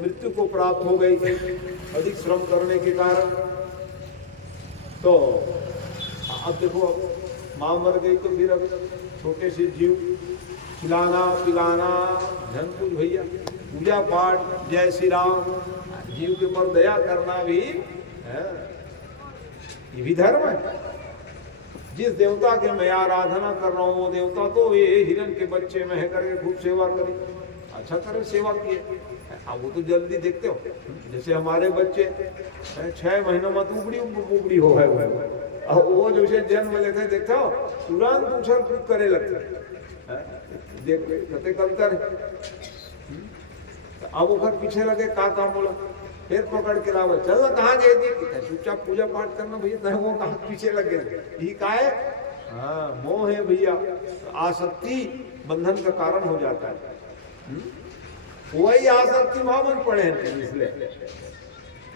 मृत्यु को प्राप्त हो गई अधिक श्रम करने के कारण। तो अब देखो, अब माँ मर गई तो फिर अब छोटे से जीव खिलाना पिलाना धन कुछ भैया, पूजा पाठ जय श्री राम, जीव के ऊपर दया करना भी है, ये भी धर्म है। जिस देवता के मैं आराधना कर रहा हूँ वो देवता तो ये हिरण के बच्चे में है करके खूब सेवा करी, अच्छा करे सेवा किए। अब वो तो जल्दी देखते हो, जैसे हमारे बच्चे 6 महीनों में उबड़ी हो है वो जो जन्म लेते देखते हो तुरंत उछल कूद करे लगते देख कलता अब वो घर पीछे लगे का काम बोला, फिर पकड़ के लावा, चल कहाँ गए थे, चुपचाप पूजा पाठ करना भैया, वो कहाँ पीछे लग गए। ठीक है, हाँ मोह है भैया, आसक्ति बंधन का कारण हो जाता है। वही आसक्ति भावन पड़े हैं, इसलिए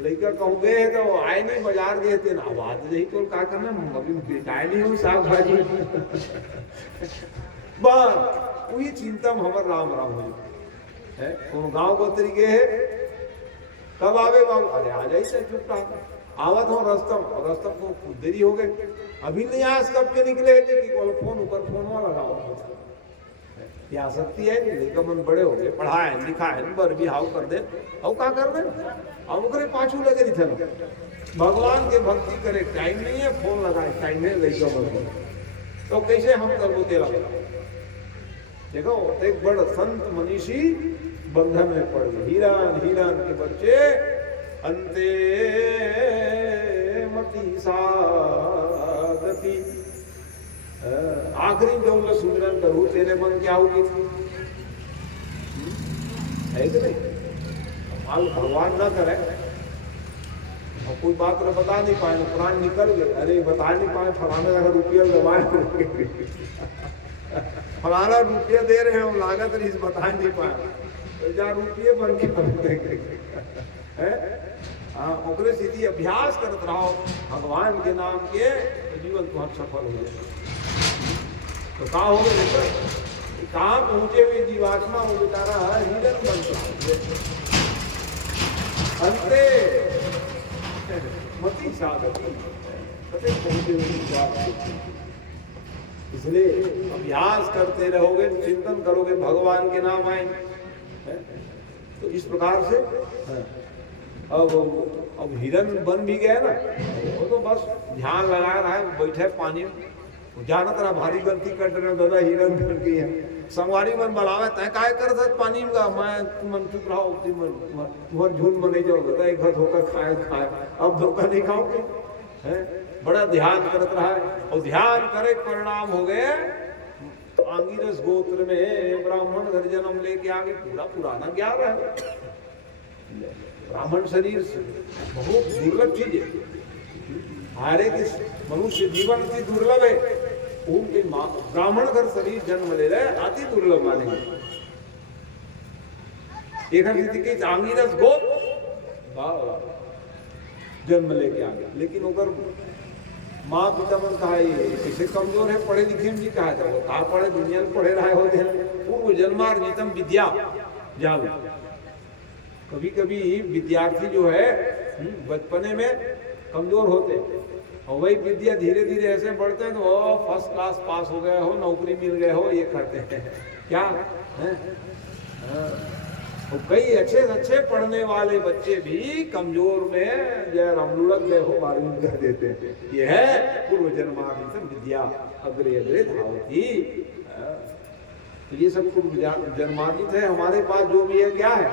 लड़का कहूँ गए तो आए नहीं, बाजार गए थे ना, आवाज यही तो क्या करना, अभी बेटाए नहीं हूँ साग भाजी बस वही चिंता में हमारे राम राम हो है। गाँव को तरीके है, कब आवे बाबू, अरे आ जाइए चुपचाप आवत हो रास्ता को देरी हो गए, अभी नहीं आज कब के निकले फोन ऊपर फोन में लगाओ। ये आसक्ति है नहीं, लेकिन मन बड़े हो गए, पढ़ा है लिखा है, बर भी हाउ कर दे, और क्या कर दे, अब करे पाछू लगे थे भगवान के भक्ति करे, टाइम नहीं है, फोन लगाए टाइम है लड़का मन, तो कैसे हम कर बोते लगा। देखो एक बड़ संत मनीषी बंधन में पड़ गए, हीरान के बच्चे अंते मती सागति, आखिरी जो मैं सुमिरन करूँ तेरे मन क्या होगी, है कि नहीं। भगवान ना करे और कोई बात तो बता नहीं पाए, प्राण निकल गए, अरे बता नहीं पाए फलाने अगर रुपया गवाए फलाना रुपया दे रहे हैं लागत रिस बता नहीं पाए, तो जा रुपये बन के हाँ ओकरे सीधी अभ्यास करते रहो भगवान के नाम के, तो जीवन तुम्हारा सफल हो जाए। तो कहाँ हो गए, कहाँ पहुंचे हुए जीवात्मा वो बेचारा हिरन बन अंते मती सागति पहुंचे हुए। इसलिए अभ्यास करते रहोगे, चिंतन करोगे, भगवान के नाम आएंगे। तो इस प्रकार से अब हिरन बन भी गया ना, वो तो बस ध्यान लगा रहा है, बैठे पानी में, जानत रहा भारी गलती कर रहे दादा, हिरन बन गई है। संगवारी मन बुलावे तय काय कर सक पानी में का, मैं तुम चुप रहो, तुम्हार झूठ में नहीं जाओ दादा, एक घर धोखा खाए, अब धोखा नहीं खाओगे, है बड़ा ध्यान करत रहा है। और ध्यान करे परिणाम हो गए, आंगिरस गोत्र में ब्राह्मण घर जन्म लेके आगे, पूरा पुराना ज्ञान है। ब्राह्मण शरीर से बहुत दुर्लभ चीज है, हर एक मनुष्य जीवन की दुर्लभ है। उनके ब्राह्मण घर शरीर जन्म ले रहे अति दुर्लभ मानेंगे। एक की आंगिरस गोत्र जन्म लेके आ गया, लेकिन ओकर माँ पिता मन कहा ये किसे कमजोर है, पढ़े लिखे में भी कहा था, वो कहा पढ़े दुनिया में पढ़े रहे होते हैं, पूर्व जन्मार्जितम विद्या जान। कभी कभी विद्यार्थी जो है बचपने में कमजोर होते, और वही विद्या धीरे धीरे ऐसे बढ़ते हैं तो वो फर्स्ट क्लास पास हो गए हो, नौकरी मिल गए हो, ये करते हैं क्या है? तो कई अच्छे अच्छे पढ़ने वाले बच्चे भी कमजोर में जय राम लुढ़क गए हो, मालूम कर देते हैं। ये है पूर्व जन्मार्जित विद्या अग्रे अग्रे धावती। तो ये सब पूर्व जन्मार्जित है। हमारे पास जो भी है क्या है?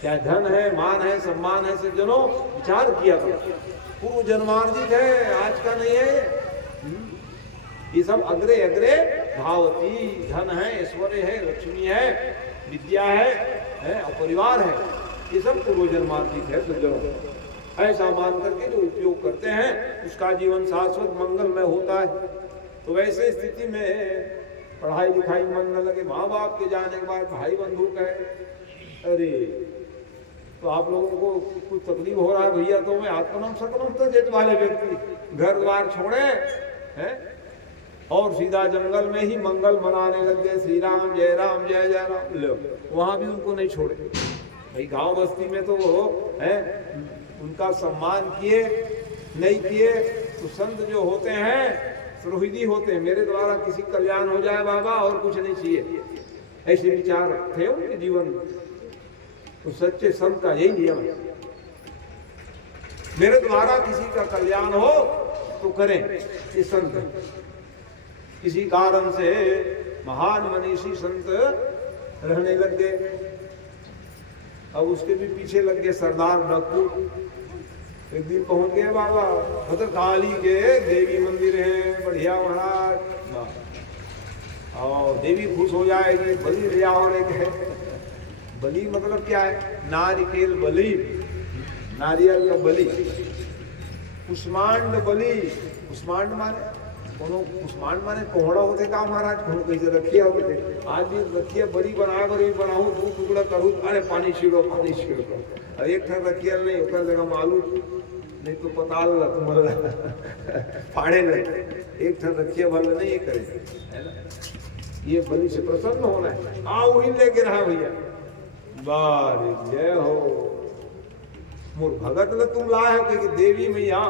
क्या धन है, मान है, सम्मान है, सज्जनों विचार किया करो, पूर्व जन्मार्जित है, आज का नहीं है। ये सब अग्रे अग्रे धावती, धन है, ऐश्वर्य है, लक्ष्मी है, विद्या है और परिवार है, ये सब पूर्व जन्मार्जित है। सज्जनों ऐसा मान करके जो उपयोग करते हैं उसका जीवन शाश्वत मंगलमय होता है। तो वैसे स्थिति में पढ़ाई लिखाई मन न लगे, माँ बाप के जाने के बाद भाई बंधु कहे अरे तो आप लोगों को कुछ तकलीफ हो रहा है भैया, तो मैं आत्मनम सकनम तो जेत वाले व्यक्ति घर द्वार छोड़े हैं और सीधा जंगल में ही मंगल मनाने लग गए, श्री राम जय राम। लो वहां भी उनको नहीं छोड़े भाई, गांव बस्ती में तो वो है उनका सम्मान किए नहीं किए। तो संत जो होते हैं सुहृदी होते हैं, मेरे द्वारा किसी कल्याण हो जाए बाबा और कुछ नहीं चाहिए, ऐसे विचार थे उनके जीवन में। तो सच्चे संत का यही नियम है, मेरे द्वारा किसी का कल्याण हो तो करें, ये संत है। किसी कारण से महान मनीषी संत रहने लग गए, अब उसके भी पीछे लग गए सरदार डाकू। एक दिन पहुंच गए बाबा भद्रकाली के देवी मंदिर है बढ़िया महाराज, और देवी खुश हो जाएगी, बलि ले आओ रे। बलि मतलब क्या है? नारिकेल बलि, नारियल का बलि, कुष्मांड बलि। कुष्मांड माने कोनो, कुष्मांड माने कोहड़ा होते का महाराज, कोनो कैसे रखिया होते, आज भी रखिया बड़ी बना कर बनाऊं, दो टुकड़ा करूं, अरे पानी छिड़ो अब एक ठन रखिया नहीं ओकर जगह मालू नहीं तो पताल ला तुम्हारा फाड़े नहीं, एक ठन रखिया भल नहीं ये करे, है ना। ये बलि से प्रसन्न होना है, आओ वही लेके रहा भैया, बारे जय हो मोर भगत ने तुम लाए हो कि देवी मैया,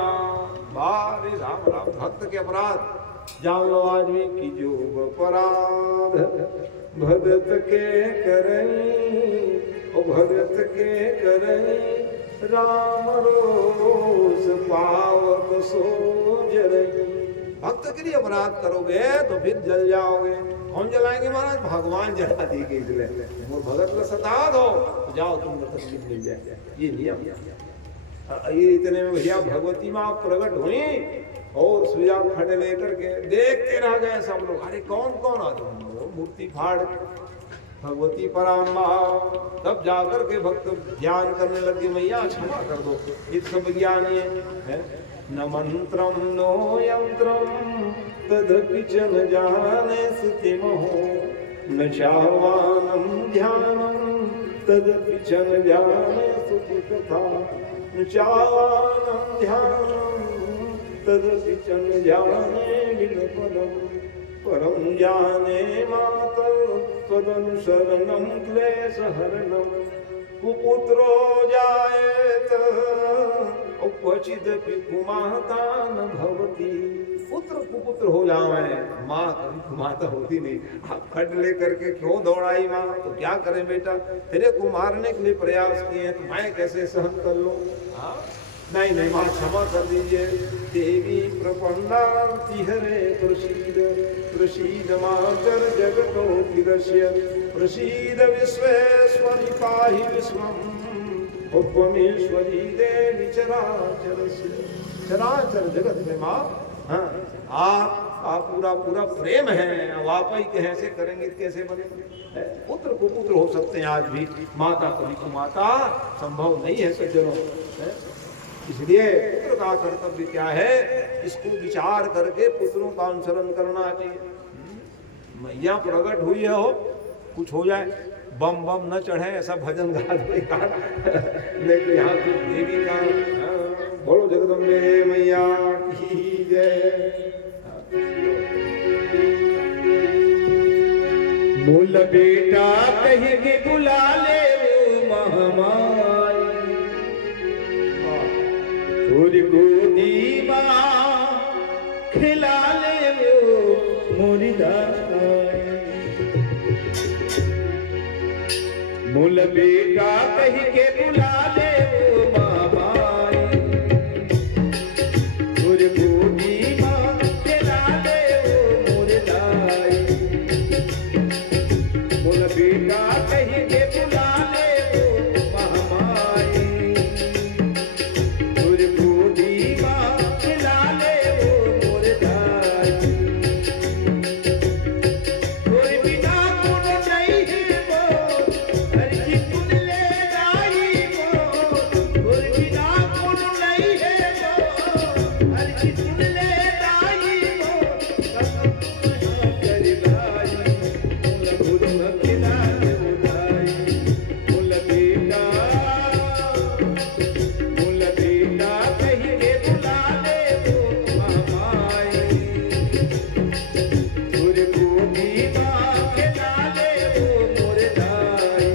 बारे राम राम। भक्त के अपराध जान लो आज भी की जो अपराध भगत के करई, ओ भगत के करई राम रोष पावक सो जरई। भक्त के लिए अपराध करोगे तो फिर जल जाओगे। कौन जलाएंगे महाराज? भगवान जला देंगे। इसलिए वो भगत में सता दो तो जाओ तुमको तकलीफ मिल जाए, ये नियम। ये इतने में भैया भगवती माँ प्रकट हुई और सुजा फट लेकर के देखते रह गए सब लोग, अरे कौन कौन आ तुम? मूर्ति फाड़ भगवती पराम्बा। तब जाकर के भक्त ध्यान करने लगे, मैया क्षमा कर दो, इत सब ज्ञानी है। न मंत्रम नो यंत्रम तदपि न जाने स्तुतिमहो, न चावानम ध्यानम तदपि न जाने स्तुति कथा, न चावानम ध्यानम तदपि न जाने विलपनम, परम जाने माता तदनुसरणम क्लेश हरणम। कुपुत्रो जायेत क्वचिदपि कुमाता न भवति, पुत्र कुपुत्र हो जाए, माँ कभी माता होती नहीं। आप खट लेकर के क्यों दौड़ाई माँ, तो क्या करे बेटा, तेरे को मारने के लिए प्रयास किए तो मैं कैसे सहन कर लूं। हाँ नहीं नहीं माँ क्षमा कर दीजिए। देवी प्रपन्नार्ति हरे प्रसीद प्रसीद मातर जगतो किरस्य प्रसीद विश्वेश्वरी पाहि विश्वम उपमेश्वरी देवी चराचर चराचर जगत में माँ। हाँ आप पूरा प्रेम है, अब आप ही कैसे करेंगे, कैसे बनेंगे। पुत्र को पुत्र हो सकते हैं आज भी, माता कभी को माता संभव नहीं है सज्जनों। इसलिए पुत्र का कर्तव्य क्या है, इसको विचार करके पुत्रों का अनुसरण करना चाहिए। मैया प्रकट हुई है, हो कुछ हो जाए, बम बम न चढ़े ऐसा भजन गा लेकिन यहाँ की देवी का बोलो जगदम्बे मैया की जय। मूल बेटा कहीं के बुला ले वो महामाई, छोरी गोदी माँ खिला ले वो मोरी दाई। मूल बेटा कहीं के बुला ले वो महामाई, छोरी गोदी माँ खिला ले वो मोरी दाई। मूल बेटा कहीं के बुला ले वो महामाई, छोरी गोदी माँ खिला ले वो मोरी दाई। छोरी बिना कुन नहीं वो हर की कुन ले जाई वो, छोरी बिना कुन नहीं है वो हर की कुन ले जाई वो, सब कर लाई मूल गुरु खिला ले उदाई। मूल बेटा कहीं के बुला ले वो महामाई, छोरी गोदी माँ खिला ले वो मोरे दाई।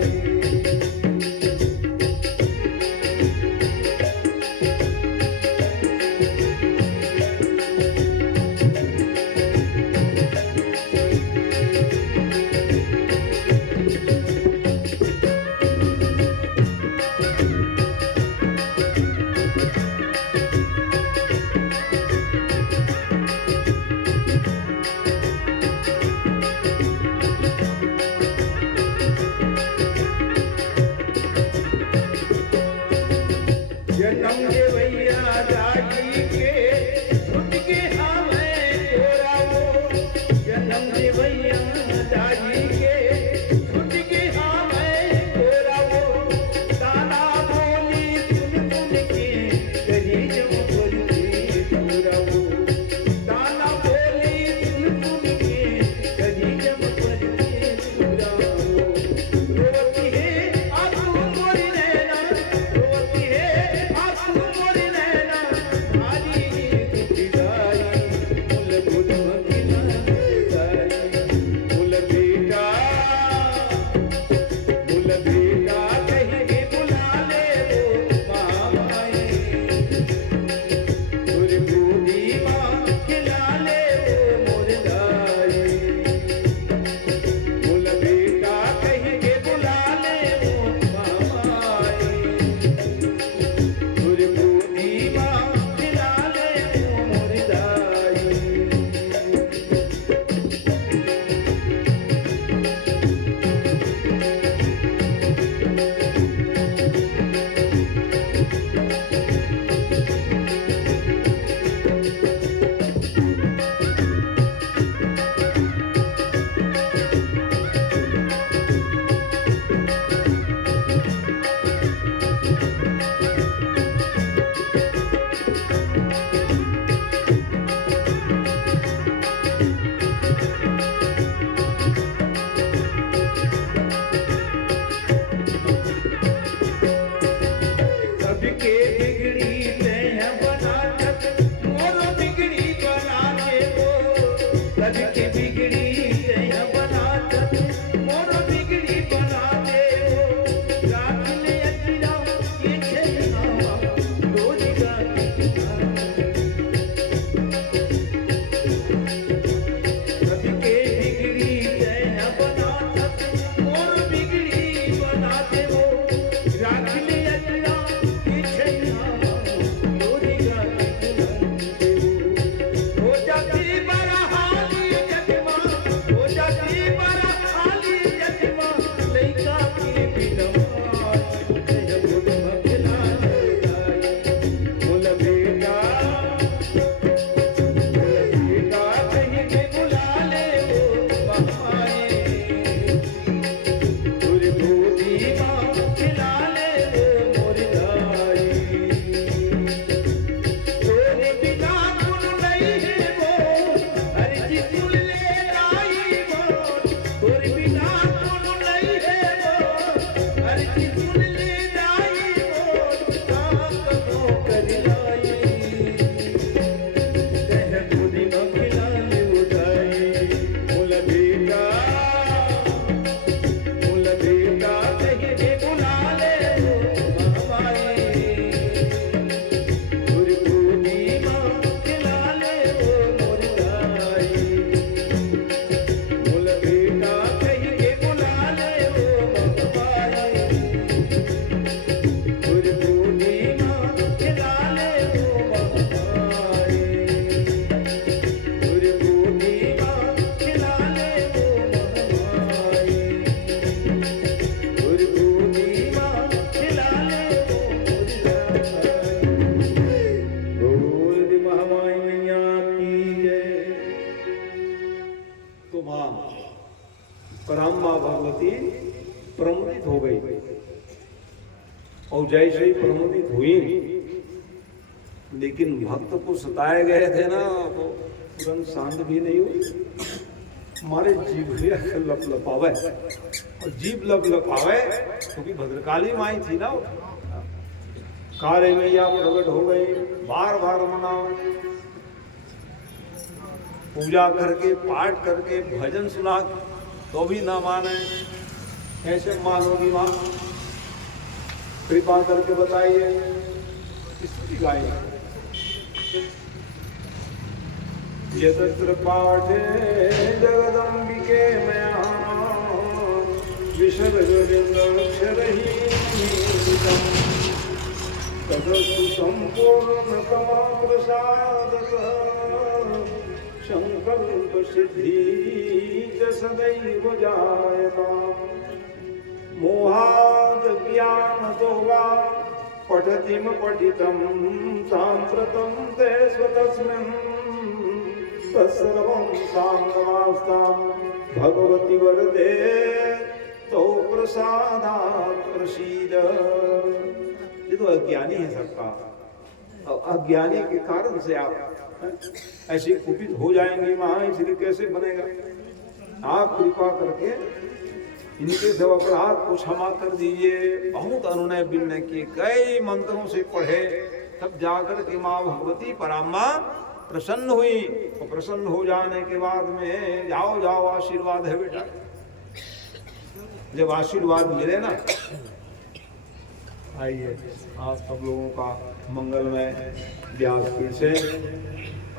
जन्म के भैया दादी के छुट के हमें तोरा वो, जन्म के भैया दादी के छुट के हमें तोरा वो। ताना बोली सुन के करी जम बोली तोरा वो, ताना बोली सुन के करी जम बोली तोरा वो। रोती है आंसू मोरी नैना, रोती है आंसू मोरी नैना, भारी दुखदाई मूल गुरु खिला ले दाई। मूल बेटा कहीं के बुला ले वो महामाई, छोरी गोदी माँ खिला ले वो मोर दाई। मूल बेटा कहीं के बुला ले वो महामाई, छोरी गोदी माँ खिला ले वो मोर दाई। सबके बिगड़ी ते हैं बनावट, मोरो बिगड़ी बना के वो। सबके बिगड़ी ते हैं बनावट, मोरो बिगड़ी बना के वो। रात ले अचरा ये छेना रोज गाती माँ परम माँ भगवती प्रमुदित हो गई और जैसे ही प्रमुदित हुई, लेकिन भक्त को सताए गए थे ना, वो तुरंत शांत भी नहीं हुई। हमारे जीव लप लपावे, और जीव लप लपावे क्योंकि भद्रकाली माई थी ना, काले मैया प्रकट हो गई, बार बार मनाओ, पूजा करके पाठ करके भजन सुना तो भी ना माने। कैसे मानोगी माँ? कृपा करके बताइए, स्तुति गाइए। यत्र पाठे जगदम्बिके मया विसर्जलिंगक्षरहीनं तदस्तु सम्पूर्णतमा प्रसादतः संकल्पसिद्धि च सदैव जायताम्। मोहाद् ज्ञानतो वा पठतिम पठितं साम्प्रतं ते स्वतस्मिन् तत्सर्वं साङ्गवास्तां भगवति वरदे तो प्रसादात् प्रसीद। ये तो अज्ञानी है सबका, और अज्ञानी के कारण से आप ऐसे कुपित हो जाएंगे माँ, इसलिए कैसे बनेगा? आप कृपा करके इनके सब अपराध को क्षमा कर दीजिए। बहुत अनुनय विनय किए, कई मंत्रों से पढ़े, तब जाकर के माँ भगवती पराम्मा प्रसन्न हुई। और प्रसन्न हो जाने के बाद में जाओ जाओ आशीर्वाद है बेटा। जब आशीर्वाद मिले ना, आइए आप सब लोगों का मंगलमय व्यासपीठ से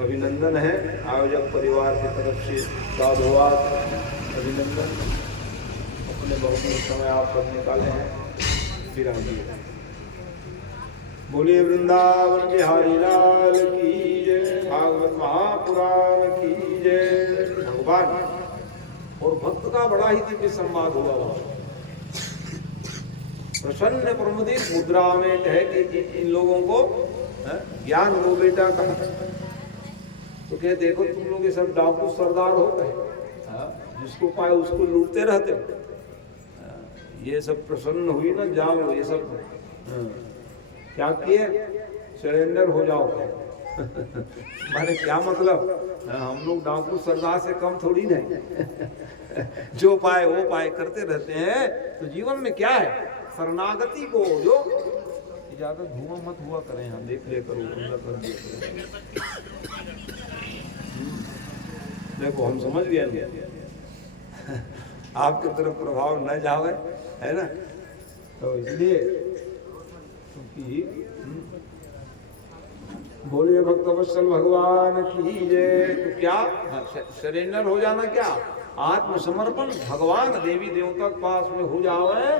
अभिनंदन है। आयोजक परिवार की तरफ से साधुवाद अभिनंदन। अपने बहुत समय आप सब निकाले हैं, फिर आइए। बोलिए वृंदावन बिहारी लाल की जय, भागवत महापुराण की जय। भगवान और भक्त का बड़ा ही दिव्य संवाद हुआ वहां। प्रसन्न प्रमुदित मुद्रा में कहे कि इन लोगों को ज्ञान दो बेटा कहा। तो कहे देखो तुम लोग ये सब डाकू सरदार हो गए, जिसको पाए उसको लूटते रहते हो। ये सब प्रसन्न हुई ना, जाओ ये सब क्या किए, सरेंडर हो जाओ। माने क्या मतलब? हम लोग डाकू सरदार से कम थोड़ी नहीं। जो पाए वो पाए करते रहते हैं। तो जीवन में क्या है, शरणागति को जो ज्यादा धुआं मत हुआ करें, हम देख ले करो कर दिया। देखो हम समझ गए, आपके तरफ प्रभाव न जावे, है ना? तो इसलिए क्योंकि बोलिए भक्तवत्सल भगवान की जय। तो क्या सरेंडर हो जाना, क्या आत्मसमर्पण भगवान देवी देवता के पास में हो जावे।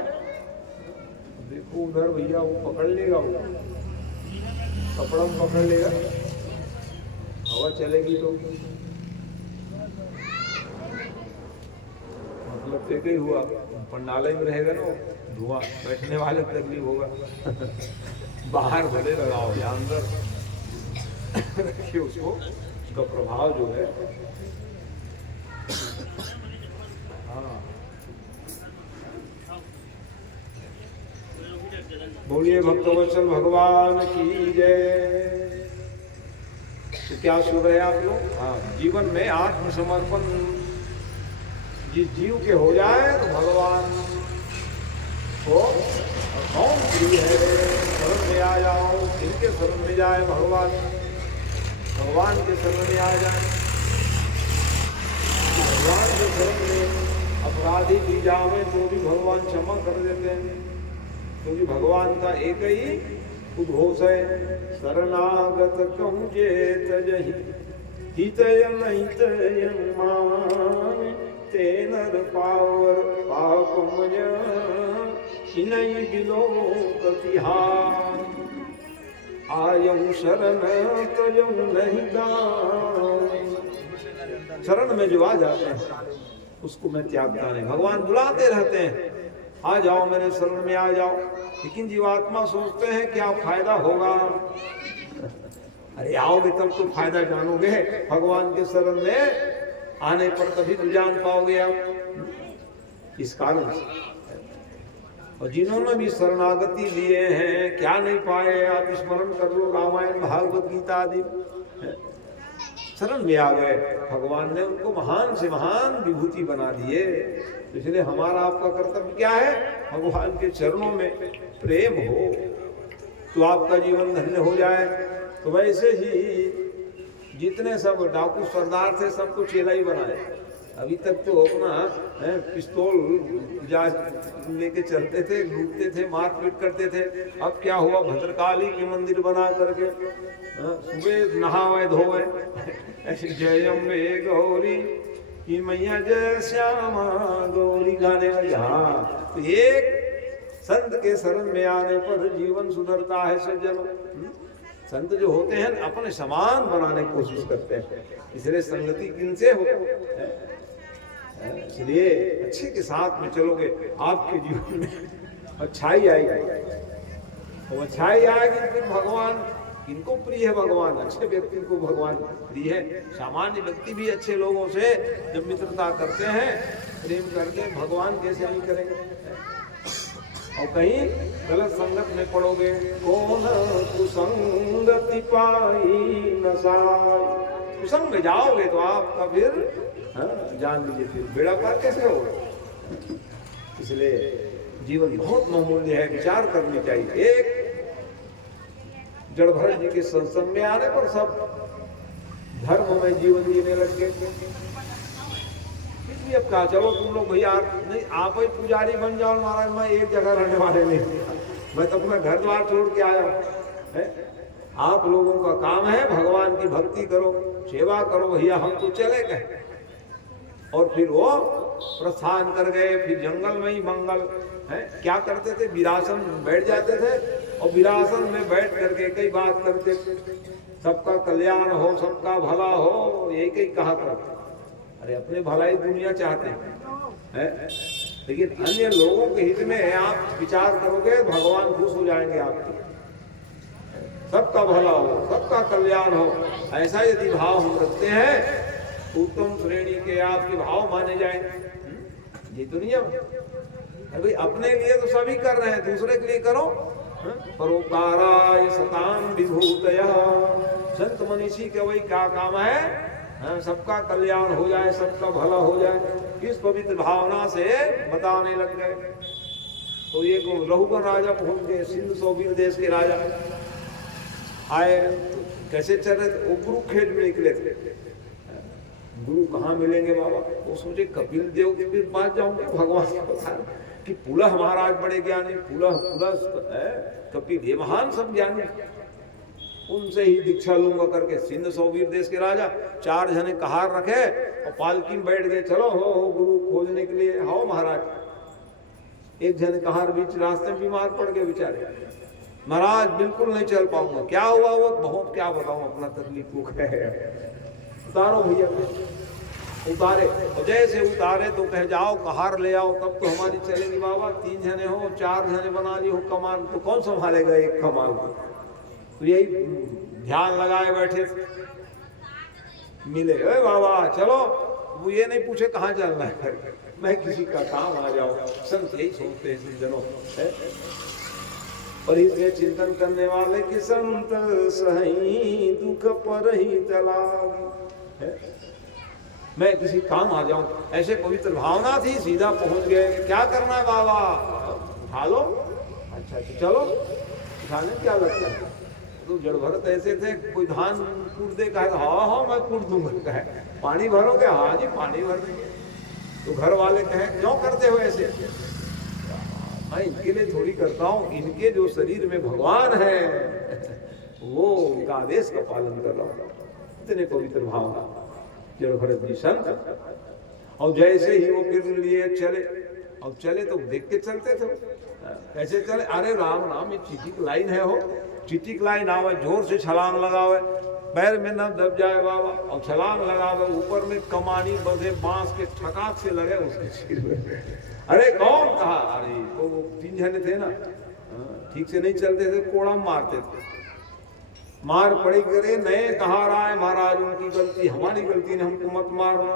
देखो उधर भैया वो पकड़ लेगा, वो कपड़ा पकड़ लेगा, हवा चलेगी तो मतलब टेक ही हुआ। पंडाले में रहेगा ना धुआं, बैठने वाले तकलीफ होगा। बाहर भले लगाओ या अंदर रखिए उसको, उसका प्रभाव जो है। हाँ बोलिए भक्तवत्सल भगवान की जय। तो क्या सुन रहे हैं आप लोग? हाँ, जीवन में आत्मसमर्पण जिस जीव के हो जाए तो भगवान को कौन प्रिय है। शरण में आ जाओ, किनके शरण में जाए भगवान, भगवान के शरण में आ जाए। भगवान के शरण में अपराधी भी जावे तो भी भगवान क्षमा कर देते हैं, क्योंकि भगवान का एक ही उद्घोष है, शरणागत कहूँ जे तजहि हितय नहितय मान ते नर पावर पापमय इनई बिलो कतिहार आयं शरण तयं नहीं दान। शरण में जो आ जाते हैं उसको मैं त्यागता नहीं। भगवान बुलाते रहते हैं, आ जाओ मेरे शरण में आ जाओ, लेकिन जीवात्मा सोचते हैं क्या फायदा होगा। अरे आओगे तब तो फायदा जानोगे। भगवान के शरण में आने पर तभी तो जान पाओगे आप। इस कारण से और जिन्होंने भी शरणागति लिए हैं क्या नहीं पाए, आप स्मरण कर लो रामायण भागवत गीता आदि, शरण में आ गए, भगवान ने उनको महान से महान विभूति बना दिए। इसलिए हमारा आपका कर्तव्य क्या है, भगवान के चरणों में प्रेम हो तो आपका जीवन धन्य हो जाए। तो वैसे ही जितने सब डाकू सरदार थे सबको चेला ही बनाए। अभी तक तो अपना पिस्तौल लेके चलते थे, लूटते थे, मारपीट करते थे। अब क्या हुआ, भद्रकाली के मंदिर बना करके सुबह नहावे धोवे जय अम्बे गौरी की मैया जय श्यामा गौरी गाने लगे। हाँ, तो एक संत के शरण में आने पर जीवन सुधरता है सज्जनों। संत जो होते हैं अपने समान बनाने की कोशिश करते हैं, इसलिए संगति किनसे हो, इसलिए अच्छे के साथ में चलोगे आपके जीवन में अच्छाई आएगी। और अच्छाई आएगी फिर भगवान किनको प्रिय है, भगवान अच्छे व्यक्ति को भगवान प्रिय है। सामान्य व्यक्ति भी अच्छे लोगों से जब मित्रता करते हैं, प्रेम करते हैं, भगवान कैसे नहीं करेंगे। और कहीं गलत संगत में पड़ोगे, कौन कुसंगति पाई न साई, कुसंग में जाओगे तो आपका फिर जान लीजिए फिर बेड़ा पार कैसे होगा। इसलिए जीवन बहुत बहुमूल्य है, विचार करनी चाहिए। एक जड़भरत जी के सत्संग में आने पर सब धर्म में जीवन जीने लग गए। इसलिए अब कहा चलो तुम लोग भैया नहीं, आप ही पुजारी बन जाओ महाराज, मैं एक जगह रहने वाले नहीं, मैं तो अपना घर द्वार छोड़ के आया हूँ। आप लोगों का काम है भगवान की भक्ति करो, सेवा करो, भैया हम तो चले गए। और फिर वो प्रस्थान कर गए, फिर जंगल में ही मंगल है क्या करते थे, विरासन में बैठ जाते थे और विरासन में बैठ करके कई बात करते, सबका कल्याण हो, सबका भला हो, एक ही कहा करते। अरे अपने भलाई दुनिया चाहते हैं, लेकिन अन्य लोगों के हित में आप विचार करोगे भगवान खुश हो जाएंगे आपके। सबका भला हो, सबका कल्याण हो, ऐसा यदि भाव हम रखते हैं उत्तम श्रेणी के आपके भाव माने जाएंगे। ये दुनिया अभी अपने लिए तो सभी कर रहे हैं, दूसरे के लिए करो। परोपकाराय सताम विभूतयः, संत मनीषी के वही क्या काम है, सबका कल्याण हो जाए, सबका भला हो जाए। इस पवित्र भावना से बताने लग गए। तो ये रघुवर राजा पहुंच गए, सिंध सोबीर देश के राजा आए। कैसे चल रहे थे, वो गुरु खेत में निकले थे। गुरु कहाँ मिलेंगे बाबा, वो सोचे कपिल देव के भी पास जाऊंगे, भगवान के बता कि पुलह महाराज बड़े ज्ञानी, पुलह कपिल ये महान सब ज्ञानी, उनसे ही दीक्षा लूंगा करके सिंध सोबीर देश के राजा 4 जने कहार रखे और पालकी में बैठ गए। चलो हो गुरु खोजने के लिए, हो महाराज। एक जने कहार बीच रास्ते में बीमार पड़ गए बेचारे, महाराज बिल्कुल नहीं चल पाऊंगा। क्या हुआ, वो बहुत क्या बताऊं, अपना तकलीफ को है। उतारो भैया, उतारे, और जैसे उतारे तो कह जाओ कहार ले आओ, तब तो हमारी चलेगी बाबा। 3 जने हो, 4 जने बना ली हो कमान, तो कौन संभालेगा एक कमान को। तो यही ध्यान लगाए बैठे मिले, अरे बाबा चलो, वो ये नहीं पूछे कहाँ चलना है, मैं किसी का काम आ जाओ। संत यही सोचते हैं जनों। और इसलिए चिंतन करने वाले कि संत सही दुख पर ही तलागी, मैं किसी काम आ जाऊं, ऐसे पवित्र भावना थी। सीधा पहुंच गए, क्या करना है बाबा, उठा लो। अच्छा चलो, उठाने क्या लगता है। तो जड़ भरत ऐसे थे, कोई धान कूट दे, कहा हाँ मैं कूट दूंगा, कहे पानी भरोगे, हाँ जी पानी भर देंगे। तो घर वाले कहे क्यों करते हो ऐसे, मैं इनके लिए थोड़ी करता हूँ, इनके जो शरीर में भगवान है वो उनका आदेश का पालन कर रहा हूँ। इतने पवित्र भावना जड़ भरत जी संत। और जैसे ही वो फिर लिए चले, और चले तो देख के चलते थे, कैसे चले, अरे राम नाम, ये चिटिक लाइन है, हो चिटिक लाइन आवे, जोर से छलांग लगावे, पैर में न दब जाए बाबा, और छलांग लगावे, ऊपर में कमानी बंधे बांस के ठकाक से लगे उसके सिर में। अरे कौन कहा, अरे तो वो 3 जने थे ना, ठीक से नहीं चलते थे, कोड़ा मारते थे, मार पड़ी करे नए कहा रहा है महाराज, उनकी गलती, हमारी गलती ने हमको मत मारना।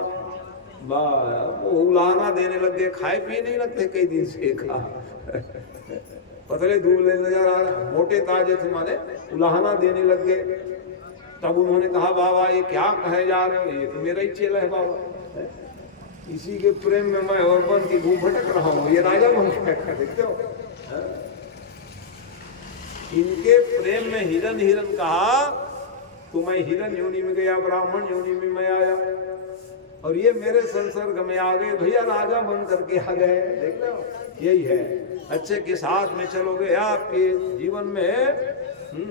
वो उलाहना देने लग गए, खाए पिए नहीं लगते कई दिन से खा पतले दूबले नजर आ रहे, मोटे ताजे थे माने, उलाहना देने लग गए। तब उन्होंने कहा बाबा ये क्या कहे जा रहे हो, ये तो मेरा ही चेला है बाबा, इसी के प्रेम में मैं और बन की घूम भटक रहा हूँ, ये राजा बन के देखते हो। इनके प्रेम में हिरन हिरन कहा तो मैं हिरन योनि में गया, ब्राह्मण योनि में मैं आया, और ये मेरे संसर्ग में आ गए, भैया राजा बन करके आ गए। देख लो यही है, अच्छे के साथ में चलोगे आपके जीवन में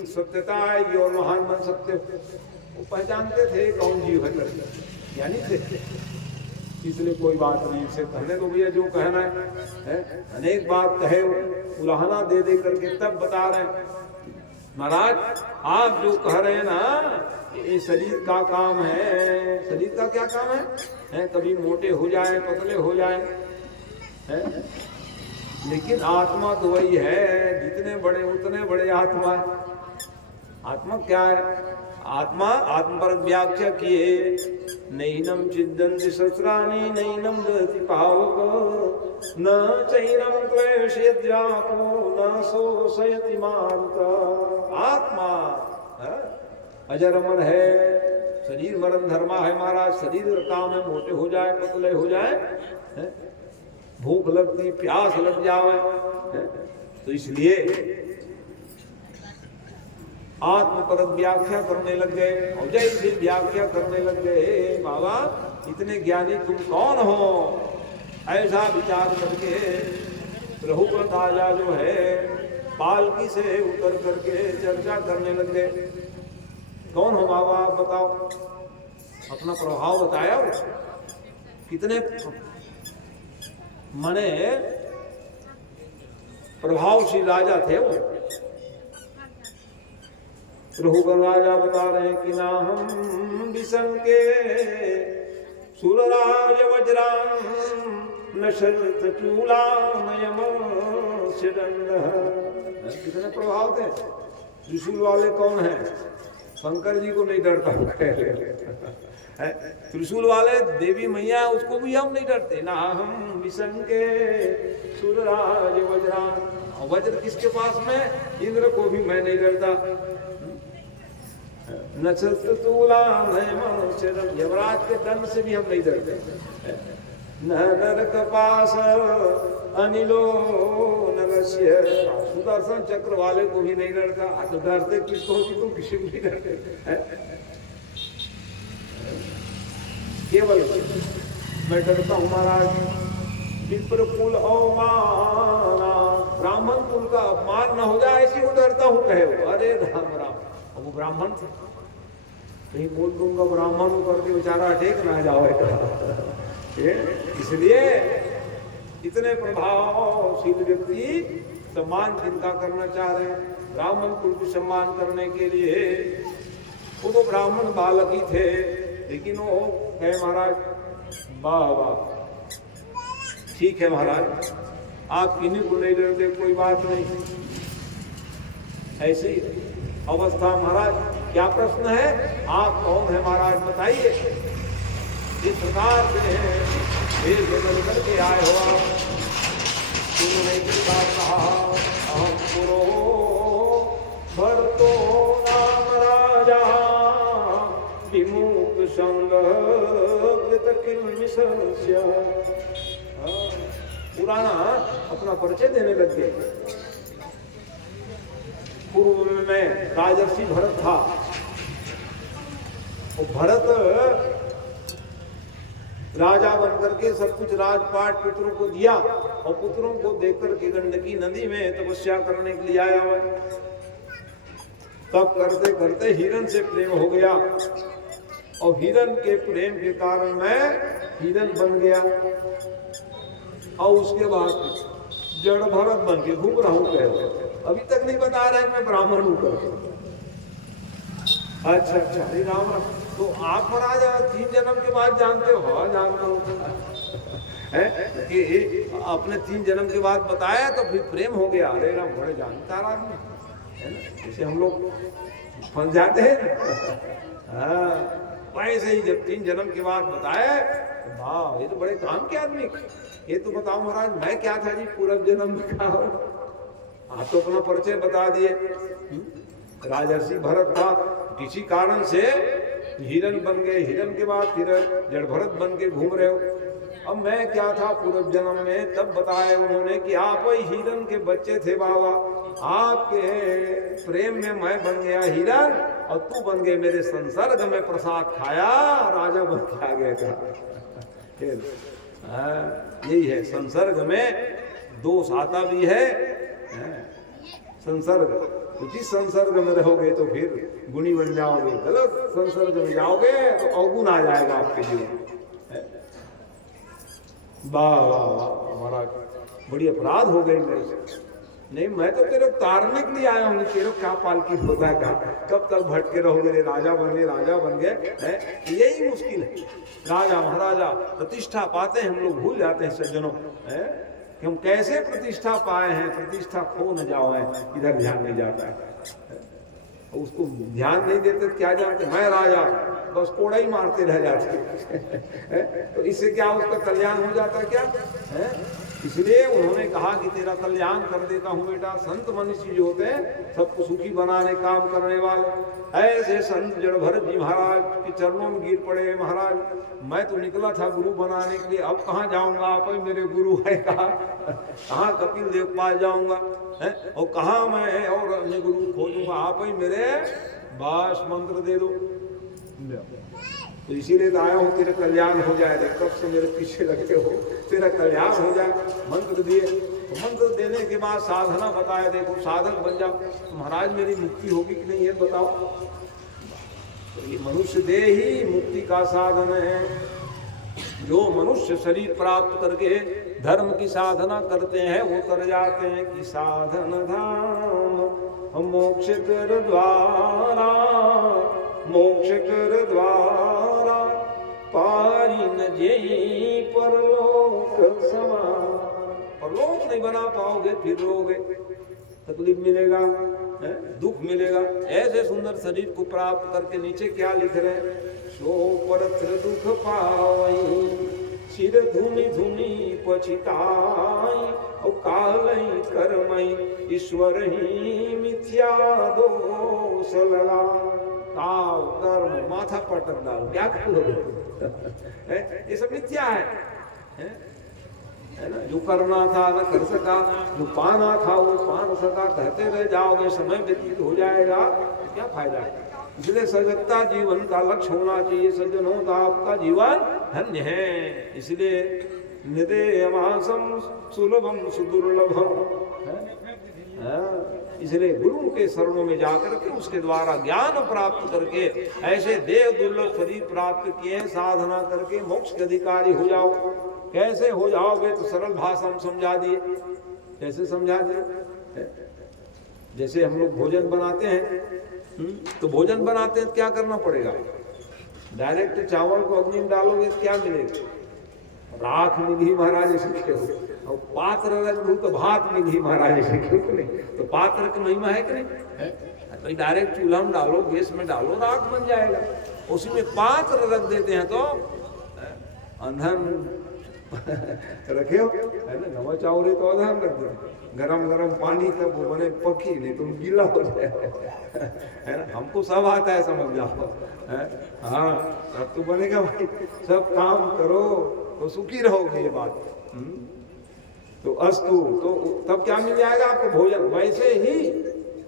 सत्यता आएगी और महान बन सकते हो। वो पहचानते थे कौन जीव है करके, यानी थे, इसलिए कोई बात नहीं से कहने तो भैया जो कहना है, अनेक बात कहे उलाहना दे दे करके तब बता रहे हैं महाराज आप जो कह रहे हैं ना ये शरीर का काम है। शरीर का क्या काम है? कभी मोटे हो जाए, पतले हो जाए, है? लेकिन आत्मा तो वही है, जितने बड़े उतने बड़े आत्मा है। आत्मा क्या है? आत्मा आत्म पर व्याख्या किए, नैनम चिदंति शस्त्राणि नैनम दति पावक न चैनम क्लेशयद्यापो न शोषयति मारुता। आत्मा अजर अमर है, शरीर मरण धर्मा है महाराज। शरीर का काम है मोटे हो जाए, पतले हो जाए, भूख लगती, प्यास लग जाए, तो इसलिए आत्म पर व्याख्या करने लग गए और जैसे व्याख्या करने लग गए, बाबा इतने ज्ञानी तुम कौन हो? ऐसा विचार करके रघुपत राजा जो है पालकी से उतर करके चर्चा करने लग गए। कौन हो बाबा आप बताओ, अपना प्रभाव बताया। कितने मने प्रभावशील राजा थे वो। रघुबर राजा बता रहे हैं कि ना हम विसंके सुरराज वज्रां न शरत चूला नयम सिदंड। कितने प्रभाव थे। त्रिशूल वाले कौन है? शंकर जी को नहीं डरता त्रिशूल वाले देवी मैया, उसको भी हम नहीं डरते। ना हम विसंके सुरराज वज्रां, वज्र किसके पास में? इंद्र को भी मैं नहीं डरता। नचतूला यमराज के दंड से भी हम नहीं डरते। न नरक पास अनिलो नगस्य, सुदर्शन चक्र वाले को भी नहीं डरता। तो डरते किसको? तुम किसी को नहीं डरते। केवल मैं डरता हूँ महाराज विप्र कुल अवमाना, ब्राह्मण कुल का अपमान न हो जाए इसी को डरता हूँ। कहे अरे राम राम, वो ब्राह्मण थे, कहीं बोल दूंगा ब्राह्मण करके बेचारा टेक ना जाओ। इसलिए इतने प्रभावशील व्यक्ति सम्मान जिनका करना चाह रहे हैं, ब्राह्मण कुल को सम्मान करने के लिए, वो तो ब्राह्मण बालक ही थे, लेकिन वो कहे महाराज वाह वाह ठीक है महाराज, आप किन्हीं को नहीं डरते, कोई बात नहीं। ऐसी अवस्था महाराज, क्या प्रश्न है? आप कौन है महाराज बताइए। इस प्रकार से भेष बदल करके आए हो, तुमने कितना कहा अहम पुरो भरतो नाम राजा विमुक्त संग पुराना अपना परिचय देने लग गए। पूर्व में राजर्षि भरत था, और भरत राजा बनकर के सब कुछ राजपाट पुत्रों को दिया, और पुत्रों को देकर के गंडकी नदी में तपस्या करने के लिए आया हुआ। तब करते करते हिरन से प्रेम हो गया, और हिरन के प्रेम के कारण मैं हिरन बन गया, और उसके बाद जड़ भरत बन के घूम रहा हूँ। अभी तक नहीं बता रहे मैं ब्राह्मण हूँ करके। अच्छा अच्छा, हरे राम राम। तो आप महाराज 3 जन्म के बाद जानते हो? हाँ जानता हूँ कि आपने 3 जन्म के बाद बताया तो फिर प्रेम हो गया। अरे राम, बड़े जानकार आदमी है ना, जैसे हम लोग फंस जाते हैं। हाँ, वैसे ही जब 3 जन्म के बाद बताया वाह, ये तो बड़े काम के आदमी। ये तो बताओ महाराज, मैं क्या था जी पूर्व जन्म में कहा हूं? आप तो अपना परिचय बता दिए। राजर्षि भरत था, किसी कारण से हिरण बन गए, हिरण के बाद फिर जड़ भरत बन के घूम रहे हो। अब मैं क्या था पूर्व जन्म में, तब बताया उन्होंने कि आप वही हिरण के बच्चे थे बाबा, आपके प्रेम में मैं बन गया हिरण और तू बन गए मेरे संसर्ग में प्रसाद खाया, राजा बन के आ गया था। यही है संसर्ग में दोष आता भी है। संसर्ग, उचित संसर्ग में रहोगे तो फिर गुणी बन जाओगे, गलत संसर्ग में जाओगे तो अवगुण आ जाएगा आपके जीवन। वाह वाह वाह महाराज, बड़ी अपराध हो गई मेरे से। नहीं, मैं तो तेरे को तारने के लिए आया हूँ, तेरे को क्या पालकी होता है, कब तक भटके रहोगे रे, राजा बन गए, राजा बन गए। यही मुश्किल है, राजा महाराजा प्रतिष्ठा पाते हैं, हम लोग भूल जाते हैं सज्जनों कि हम कैसे प्रतिष्ठा पाए हैं, प्रतिष्ठा खो न जाओ, इधर ध्यान नहीं जाता है। उसको ध्यान नहीं देते तो क्या जानते, मैं राजा, बस कोड़ा ही मारते रह जाते। तो इससे क्या उसका कल्याण हो जाता क्या है? इसलिए उन्होंने कहा कि तेरा कल्याण कर देता हूँ बेटा। संत मनुष्य जो होते हैं सबको सुखी बनाने काम करने वाले, ऐसे संत जड़ भरत जी महाराज के चरणों में गिर पड़े। महाराज, मैं तो निकला था गुरु बनाने के लिए, अब कहाँ जाऊंगा, आप ही मेरे गुरु है, कहाँ कपिल देव के पास जाऊंगा है, और कहाँ मैं और अन्य गुरु खोजूंगा, आप ही मेरे बस मंत्र दे दो। तो इसीलिए तो आया हूँ, तेरा कल्याण हो जाए। कब से मेरे पीछे लगे हो, तेरा कल्याण हो जाए। मंत्र दिए, तो मंत्र देने के बाद साधना बताया, देखो साधक बन जाओ। तो महाराज मेरी मुक्ति होगी कि नहीं ये बताओ। तो ये मनुष्य देह ही मुक्ति का साधन है। जो मनुष्य शरीर प्राप्त करके धर्म की साधना करते हैं वो तर जाते हैं कि साधन धाम मोक्ष कर द्वारा, मोक्ष कर द्वारा पारी न जेई परलोक समा। परलोक नहीं बना पाओगे, फिर रोगे, तकलीफ मिलेगा, दुख मिलेगा। ऐसे सुंदर शरीर को प्राप्त करके नीचे क्या लिख रहे हैं, सो परत्र दुख पावई सिर धुनी धुनी पछिताई और कालई कर्मई ईश्वर ही मिथ्या दोष लगा। ताव कर्म माथा पटक डालो, क्या करोगे? ये सब मिथ्या है ना। जो करना था न कर सका, जो पाना था वो पा न सका, कहते रह जाओगे, समय व्यतीत हो जाएगा, क्या फायदा है। इसलिए सजगता जीवन का लक्ष्य होना चाहिए। सज्जन हो तो आपका जीवन धन्य है। इसलिए निदेयमासम सुलभम सुदुर्लभम, इसलिए गुरु के शरणों में जाकर के उसके द्वारा ज्ञान प्राप्त करके ऐसे देव दुर्लभ शरीर प्राप्त किए, साधना करके मोक्ष के अधिकारी हो जाओ। कैसे हो जाओगे तो सरल भाषा में समझा दिए। कैसे समझा दिए? जैसे हम लोग भोजन बनाते हैं, तो भोजन बनाते हैं तो क्या करना पड़ेगा? डायरेक्ट चावल को अग्नि में डालोगे तो क्या मिलेगा? राख मिली महाराज सीखे हो, और पात्र रख दूं तो भात मिली महाराज सीखे हो नहीं। तो पात्र की महिमा है कि नहीं? तो डायरेक्ट चूल्हा में डालो, गैस में डालो, राख बन जाएगा। उसी में पात्र रख देते हैं तो अंधन रखे हो है ना, नवा चावल तो अधन रख दो, गरम गरम पानी तब वो बने पकी, नहीं तुम गीला हो जाए है ना। हमको सब आता है, समझ जाओ। हाँ, सब तो बनेगा भाई, सब काम करो तो सुखी रहोगे, ये बात। तो अस्तु, तो तब क्या मिल जाएगा आपको? भोजन। वैसे ही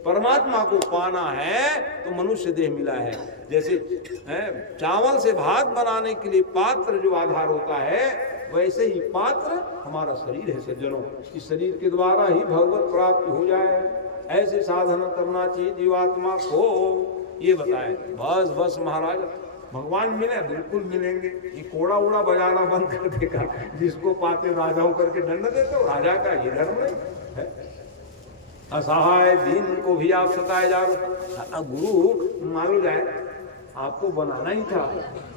परमात्मा को पाना है तो मनुष्य देह मिला है। जैसे चावल से भात बनाने के लिए पात्र जो आधार होता है, वैसे ही पात्र हमारा शरीर है सज्जनों। इस शरीर के द्वारा ही भगवत प्राप्ति हो जाए। ऐसे साधना करना चाहिए जीवात्मा को। ये बताए बस बस महाराज भगवान मिले, बिल्कुल मिलेंगे। ये कोड़ा उड़ा बजाना बंद कर देगा। जिसको पाते राजा होकर के दंड देते हो, राजा का ये धर्म नहीं है। असहाय दीन को भी आप सताए जा रहे। गुरु मान लो जाए आपको बनाना ही था,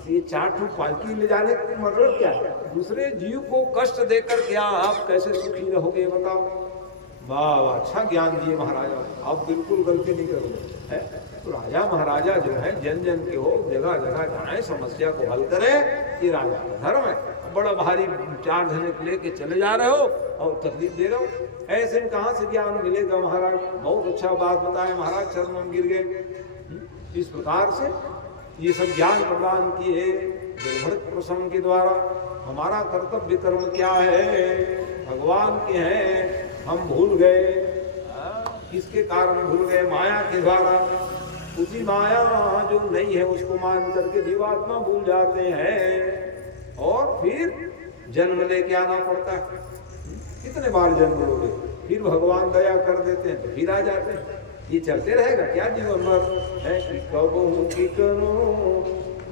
ये 4 ठो पालकी ले जाने का मतलब क्या है? दूसरे जीव को कष्ट देकर क्या आप कैसे सुखी रहोगे बताओ? वाह, अच्छा ज्ञान दिए महाराजा, आप बिल्कुल गलती नहीं करोगे। तो राजा महाराजा जो है जन जन के हो, जगह जगह जाए, समस्या को हल करें। ये राजा का धर्म है। बड़ा भारी 4 जने लेके चले जा रहे हो और तकलीफ दे रहे हो, ऐसे में कहाँ से ज्ञान मिलेगा महाराज। बहुत अच्छा बात बताए महाराज, चरणों में गिर गए। इस प्रकार से ये सब ज्ञान प्रदान किए जलभरत प्रसंग के द्वारा। हमारा कर्तव्य कर्म क्या है, भगवान के हैं, हम भूल गए। किसके कारण भूल गए? माया के द्वारा। उसी माया जो नहीं है उसको मान करके जीवात्मा भूल जाते हैं और फिर जन्म लेके आना पड़ता है। कितने बार जन्म लोगे, फिर भगवान दया कर देते हैं तो फिर आ जाते हैं। ये चलते रहेगा क्या जीवन भर है? कि कबहू की करो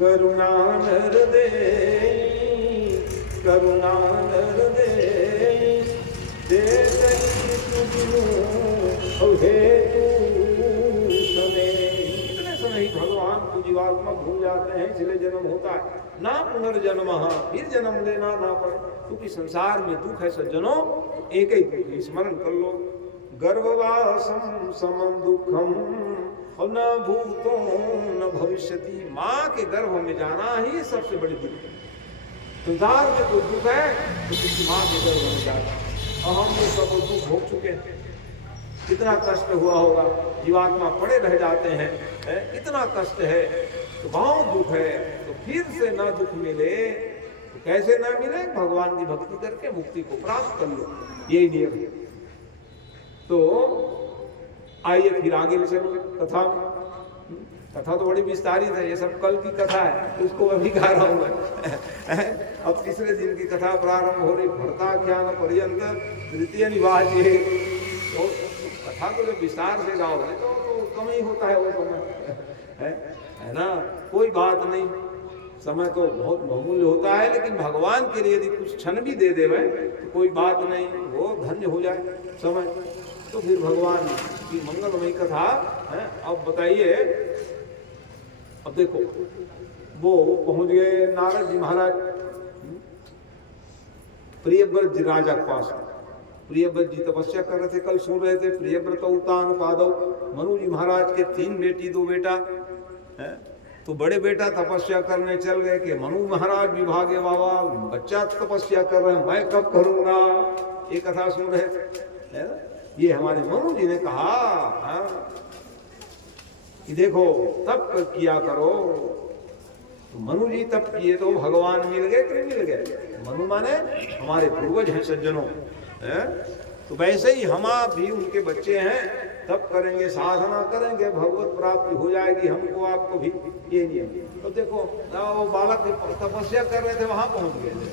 करुणा नर दे, करुणा नर दे, दे इतने समय ही भगवान को जीवात्मा भूल जाते हैं, इसलिए जन्म होता है ना पुनर्जन्म। फिर जन्म लेना ना पड़े, क्योंकि संसार में दुख है सज्जनों, एक ही दुख, स्मरण कर लो। गर्भवासम समम दुखम और न भूतो न भविष्यति। माँ के गर्भ में जाना ही सबसे बड़ी दुख है। संसार में कोई दुख है तो किसी माँ के गर्भ में जाना। और हम लोग सब दुख भोग चुके हैं, कितना कष्ट हुआ होगा, जीवात्मा पड़े रह जाते हैं, कितना कष्ट है, तो बहुत दुख है। तो फिर से न दुख मिले तो कैसे न मिले? भगवान की भक्ति करके मुक्ति को प्राप्त कर लो, यही नियम है। तो आइए फिर आगे चलो कथा। कथा तो बड़ी विस्तारित है, ये सब कल की कथा है, उसको अभी गा रहा हूँ मैं। अब तीसरे दिन की कथा प्रारंभ हो रही। भरताख्यान पर्यंत तृतीय निवाच्य। तो कथा को जब विस्तार से गाओगे तो कम ही होता है वो समय, है ना। कोई बात नहीं, समय तो बहुत बहुमूल्य होता है, लेकिन भगवान के लिए यदि कुछ क्षण भी दे देवे तो कोई बात नहीं, वो धन्य हो जाए समय। तो फिर भगवान की मंगलमयी कथा है। अब बताइए, अब देखो वो पहुंच गए नारद जी महाराज प्रियव्रत जी राजा के पास। प्रियव्रत जी तपस्या कर रहे थे, कल सुन रहे थे। प्रियव्रत उतान पादव, मनु जी महाराज के 3 बेटी 2 बेटा है। तो बड़े बेटा तपस्या करने चल गए कि मनु महाराज विभागे बाबा, बच्चा तपस्या कर रहे हैं, मैं कब करूंगा। ये कथा सुन रहे थे, है ना। ये हमारे मनु जी ने कहा कि देखो तप किया करो। तो मनु जी तप किए तो भगवान मिल गए कि नहीं मिल गए? मनु माने हमारे पूर्वज हैं सज्जनों, है? तो वैसे ही हम आप भी उनके बच्चे हैं, तप करेंगे, साधना करेंगे, भगवत प्राप्ति हो जाएगी हमको आपको भी, ये नियम। तो देखो वो बालक तपस्या कर रहे थे, वहां पहुंच गए थे।